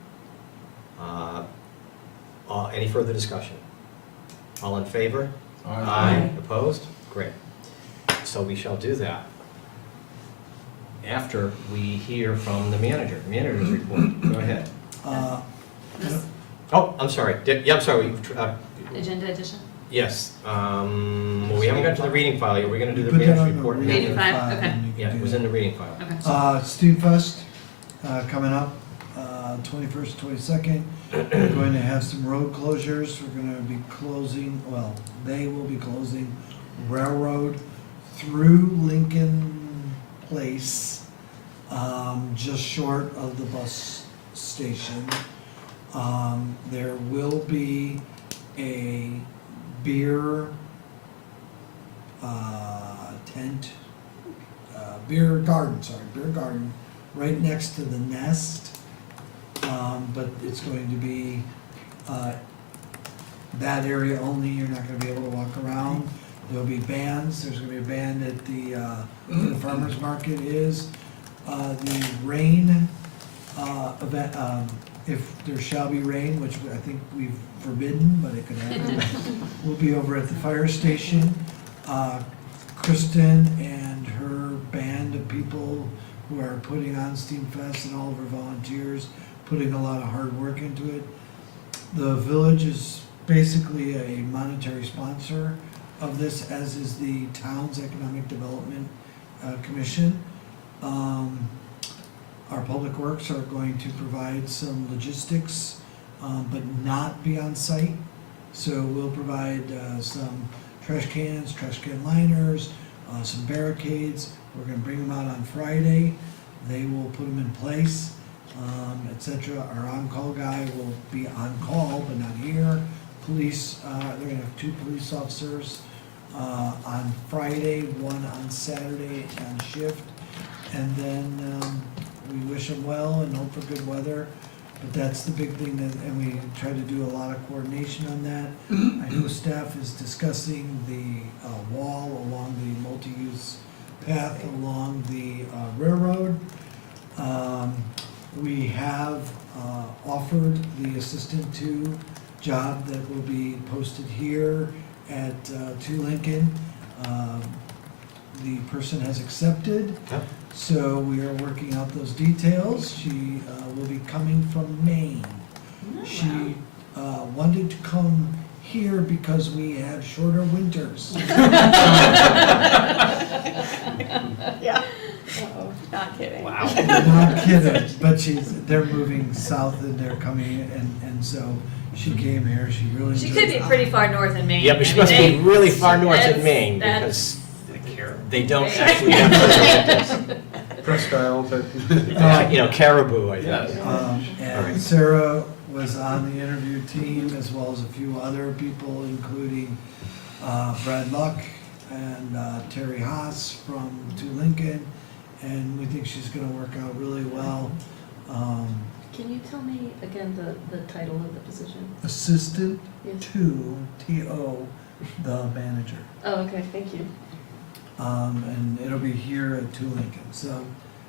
Any further discussion? All in favor? Aye. Opposed? Great. So we shall do that after we hear from the manager's report. Go ahead. Oh, I'm sorry. Yeah, I'm sorry. Agenda addition? Yes. Well, we haven't got to the reading file yet. We're going to do the Put that manager's on the report. Reading file, okay. and you can Yeah, it do was that. in the reading file. Okay. Student Fest, coming up, 21st, 22nd. We're going to have some road closures. We're gonna be closing, well, they will be closing Railroad through Lincoln Place, just short of the bus station. There will be a beer tent, beer garden right next to the Nest. But it's going to be that area only. You're not gonna be able to walk around. There'll be bands. There's gonna be a band at the farmer's market is. The rain event, if there shall be rain, which I think we've forbidden, but it could happen, will be over at the fire station. Kristen and her band of people who are putting on Steam Fest and all of her volunteers, putting a lot of hard work into it. The village is basically a monetary sponsor of this, as is the town's economic development commission. Our public works are going to provide some logistics, but not be on site. So we'll provide some trash cans, trash can liners, some barricades. We're gonna bring them out on Friday. They will put them in place, etc. Our on-call guy will be on call, but not here. Police, they're gonna have 2 police officers on Friday, 1 on Saturday on shift. And then we wish them well and hope for good weather. But that's the big thing, and we try to do a lot of coordination on that. I know staff is discussing the wall along the multi-use path along the railroad. We have offered the assistant 2 job that will be posted here at 2 Lincoln. The person has accepted, Yep. so we are working out those details. She will be coming from Maine. She wanted to come here because we have shorter winters. Yeah. Uh-oh, not kidding. Wow. Not kidding, but they're moving south and they're coming, and so she came here, she really enjoyed She could be it. pretty far north in Maine. Yeah, but she I must mean, be really far north in that's- Maine, that's- because they don't actually have winters. Presque Isle type. Caribou, I think. Yes. All And right. Sarah was on the interview team, as well as a few other people, including Brad Luck and Terry Haas from 2 Lincoln, and we think she's gonna work out really well. Can you tell me again the title of the position? Assistant Yes. to TO, the manager. Oh, okay, thank you. And it'll be here at 2 Lincoln. So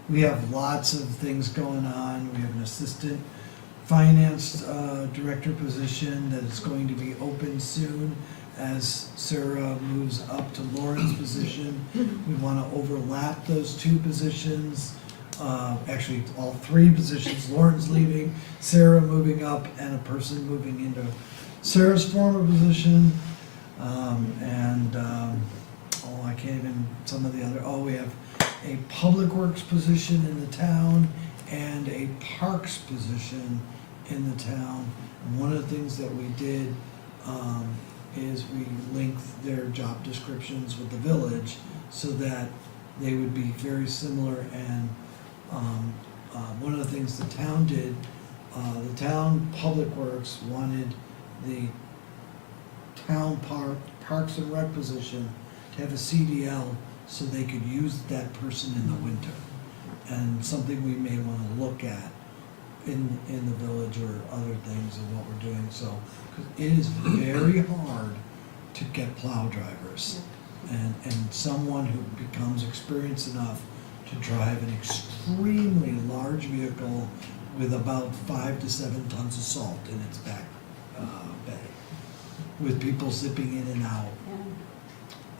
we have lots of things going on. We have an assistant finance director position that is going to be open soon as Sarah moves up to Lauren's position. We want to overlap those 2 positions. Actually, all 3 positions. Lauren's leaving, Sarah moving up, and a person moving into Sarah's former position. I can't even, some of the other, we have a public works position in the town and a parks position in the town. And one of the things that we did is we linked their job descriptions with the village so that they would be very similar. And one of the things the town did, the town public works wanted the town parks and rec position to have a CDL so they could use that person in the winter. And something we may want to look at in the village or other things of what we're doing. So, because it is very hard to get plow drivers and someone who becomes experienced enough to drive an extremely large vehicle with about 5 to 7 tons of salt in its back bay, with people zipping in and out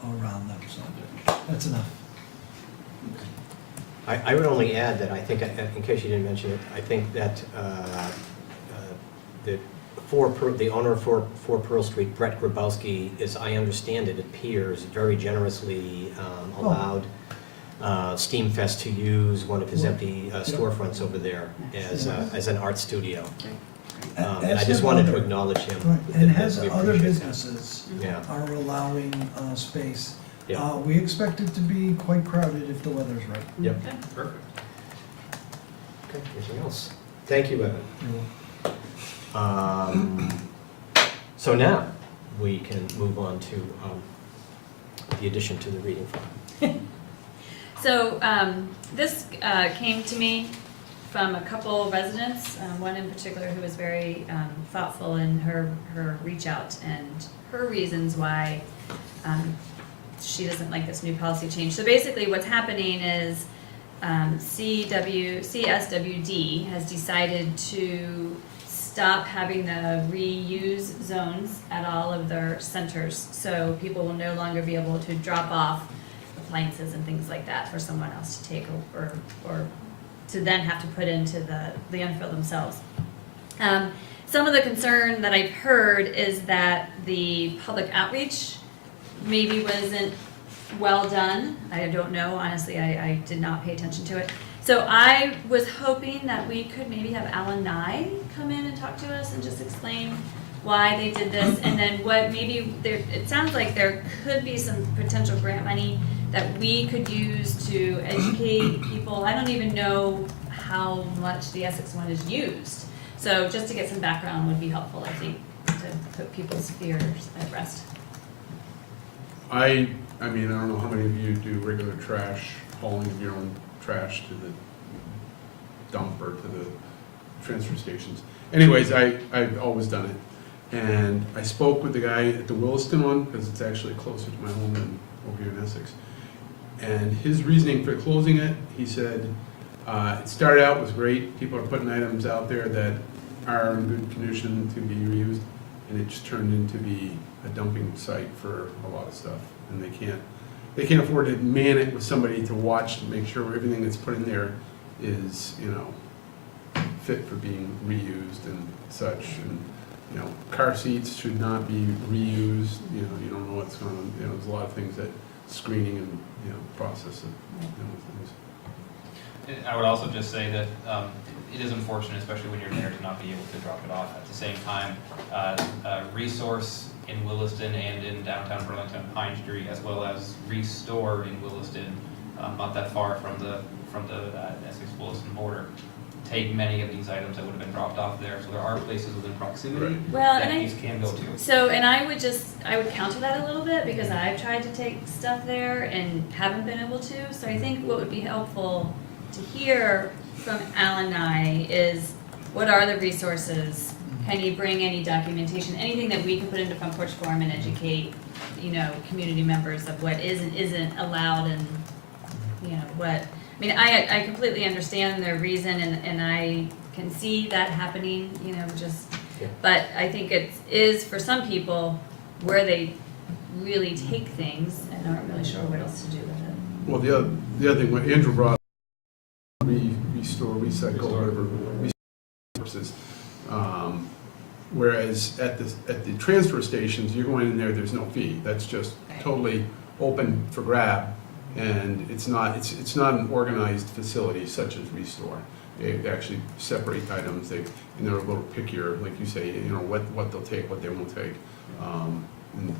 around them. So that's enough. I would only add that I think, in case you didn't mention it, I think that the owner of 4 Pearl Street, Brett Grabowski, as I understand it, appears very generously allowed Steamfest to use one of his empty storefronts over there as an art studio. And I just wanted to acknowledge him. Right, and has We other appreciate that. businesses Yeah. are allowing space. Yeah. We expect it to be quite crowded if the weather's right. Yep. Perfect. Okay, anything else? Thank you, Evan. So now, we can move on to the addition to the reading file. So, this came to me from a couple residents, one in particular who was very thoughtful in her reach out and her reasons why she doesn't like this new policy change. So basically what's happening is CSWD has decided to stop having the reuse zones at all of their centers. So people will no longer be able to drop off appliances and things like that for someone else to take or to then have to put into the landfill themselves. Some of the concern that I've heard is that the public outreach maybe wasn't well done. I don't know, honestly, I did not pay attention to it. So I was hoping that we could maybe have Alan Nye come in and talk to us and just explain why they did this, and then what maybe there, it sounds like there could be some potential grant money that we could use to educate people. I don't even know how much the Essex one is used. So just to get some background would be helpful, I think, to put people's fears at rest. I mean, I don't know how many of you do regular trash, hauling of your own trash to the dump or to the transfer stations. Anyways, I've always done it. And I spoke with the guy at the Williston one, because it's actually closer to my home than over here in Essex. And his reasoning for closing it, he said, it started out was great. People are putting items out there that are in good condition to be reused. and it just turned into be a dumping site for a lot of stuff, and they can't afford to man it with somebody to watch and make sure everything that's put in there is, you know, fit for being reused and such, and, you know, car seats should not be reused, you know, you don't know what's going on, you know, there's a lot of things that screening and, you know, process and, you know, things. And I would also just say that it is unfortunate, especially when you're there, to not be able to drop it off. At the same time, Resource in Williston and in downtown Burlington, Pine Street, as well as Restore in Williston, not that far from the Essex-Williston border, take many of these items that would have been dropped off there. So there are places within proximity Well, that and these can go to. So, and I would counter that a little bit, because I've tried to take stuff there and haven't been able to. So I think what would be helpful to hear from Al and I is, what are the resources? Can you bring any documentation, anything that we can put into Front Porch Forum and educate, you know, community members of what is and isn't allowed, and, you know, what, I mean, I completely understand their reason, and I can see that happening, you know, just, Yeah. but I think it is for some people where they really take things and aren't really sure what else to do with it. Well, the other thing, what Andrew brought, restore, recycle, whatever, resources. Whereas at the transfer stations, you're going in there, there's no fee. That's just totally open for grab, and it's not an organized facility such as Restore. They actually separate items. And they're a little pickier, like you say, you know, what they'll take, what they won't take. And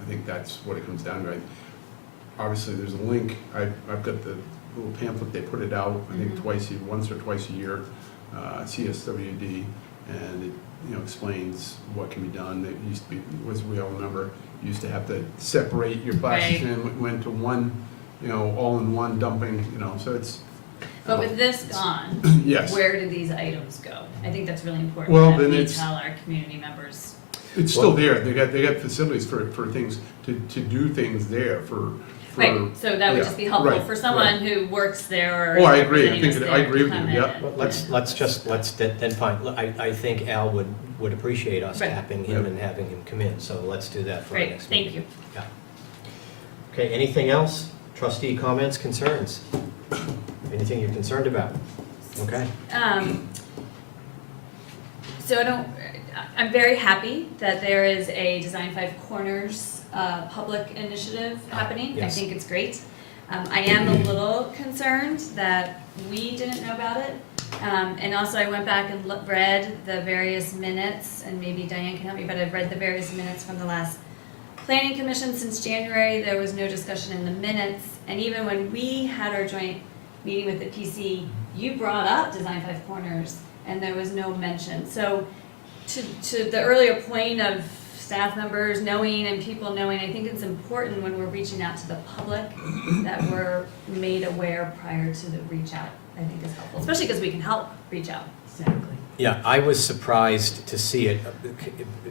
I think that's what it comes down to. Obviously, there's a link. I've got the little pamphlet. They put it out, I think once or twice a year, CSWD, and it, you know, explains what can be done. It used to be, as we all remember, you used to have to separate your plastics and went to one, you know, all-in-one dumping, you know, so it's. But with this gone, Yes. where do these items go? I think that's really important Well, that then we it's- tell our community members. It's still there. They got facilities for things, to do things there for. Right, so that would yeah, just be helpful right, for someone right. who works there or. Oh, I agree. I representing think us I there agree with to you, come yeah. in. But let's then fine, look, I think Al would appreciate us Right. tapping him Yeah. and having him come in, so let's do that for our Great, next thank meeting. you. Yeah. Okay, anything else? Trustee comments, concerns? Anything you're concerned about? Okay. So I'm very happy that there is a Design Five Corners public initiative happening. I yes. think it's great. I am a little concerned that we didn't know about it. And also I went back and read the various minutes, and maybe Diane can help me, but I've read the various minutes from the last Planning Commission since January. There was no discussion in the minutes, and even when we had our joint meeting with the PC, you brought up Design Five Corners, and there was no mention. So to the earlier point of staff members knowing and people knowing, I think it's important when we're reaching out to the public that we're made aware prior to the reach out. I think is helpful, especially because we can help reach out. Exactly. Yeah, I was surprised to see it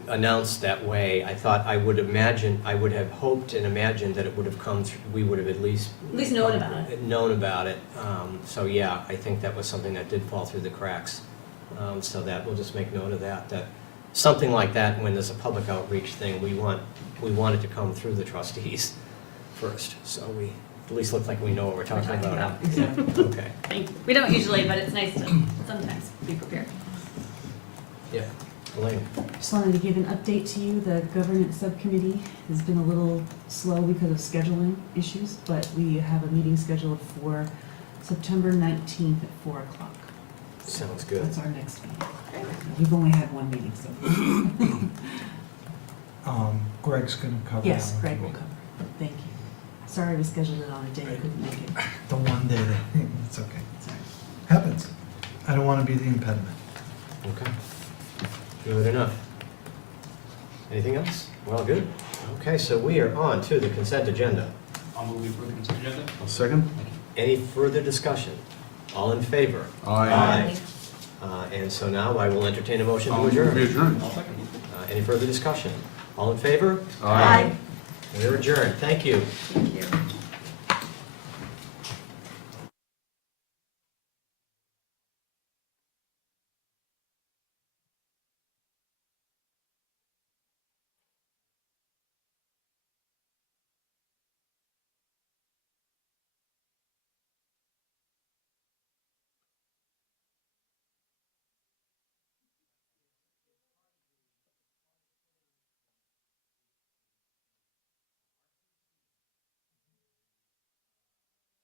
announced that way. I thought I would have hoped and imagined that it would have come through, we would have at least known about it. Known about it. So yeah, I think that was something that did fall through the cracks. So that we'll just make note of that. That something like that, when there's a public outreach thing, we want it to come through the trustees first. So we at least look like we know what we're talking about. Exactly. Okay. Thank you. We don't usually, but it's nice to sometimes be prepared. Yeah. Elaine. Just wanted to give an update to you. The governance subcommittee has been a little slow because of scheduling issues, but we have a meeting scheduled for September 19th at 4 o'clock. Sounds good. That's our next meeting. We've only had one meeting, so. Greg's gonna cover that. Yes, one. Greg will cover. Thank you. Sorry we scheduled it on a day you couldn't make it. The one day that, it's okay. Sorry. Happens. I don't want to be the impediment. Okay. Good enough. Anything else? Well, good. Okay, so we are on to the consent agenda. I'll move for the consent agenda. I'll second. Any further discussion? All in favor? Aye. And so now I will entertain a motion to I'll adjourn. be adjourned. I'll second. Any further discussion? All in favor? Aye. We're adjourned. Thank you.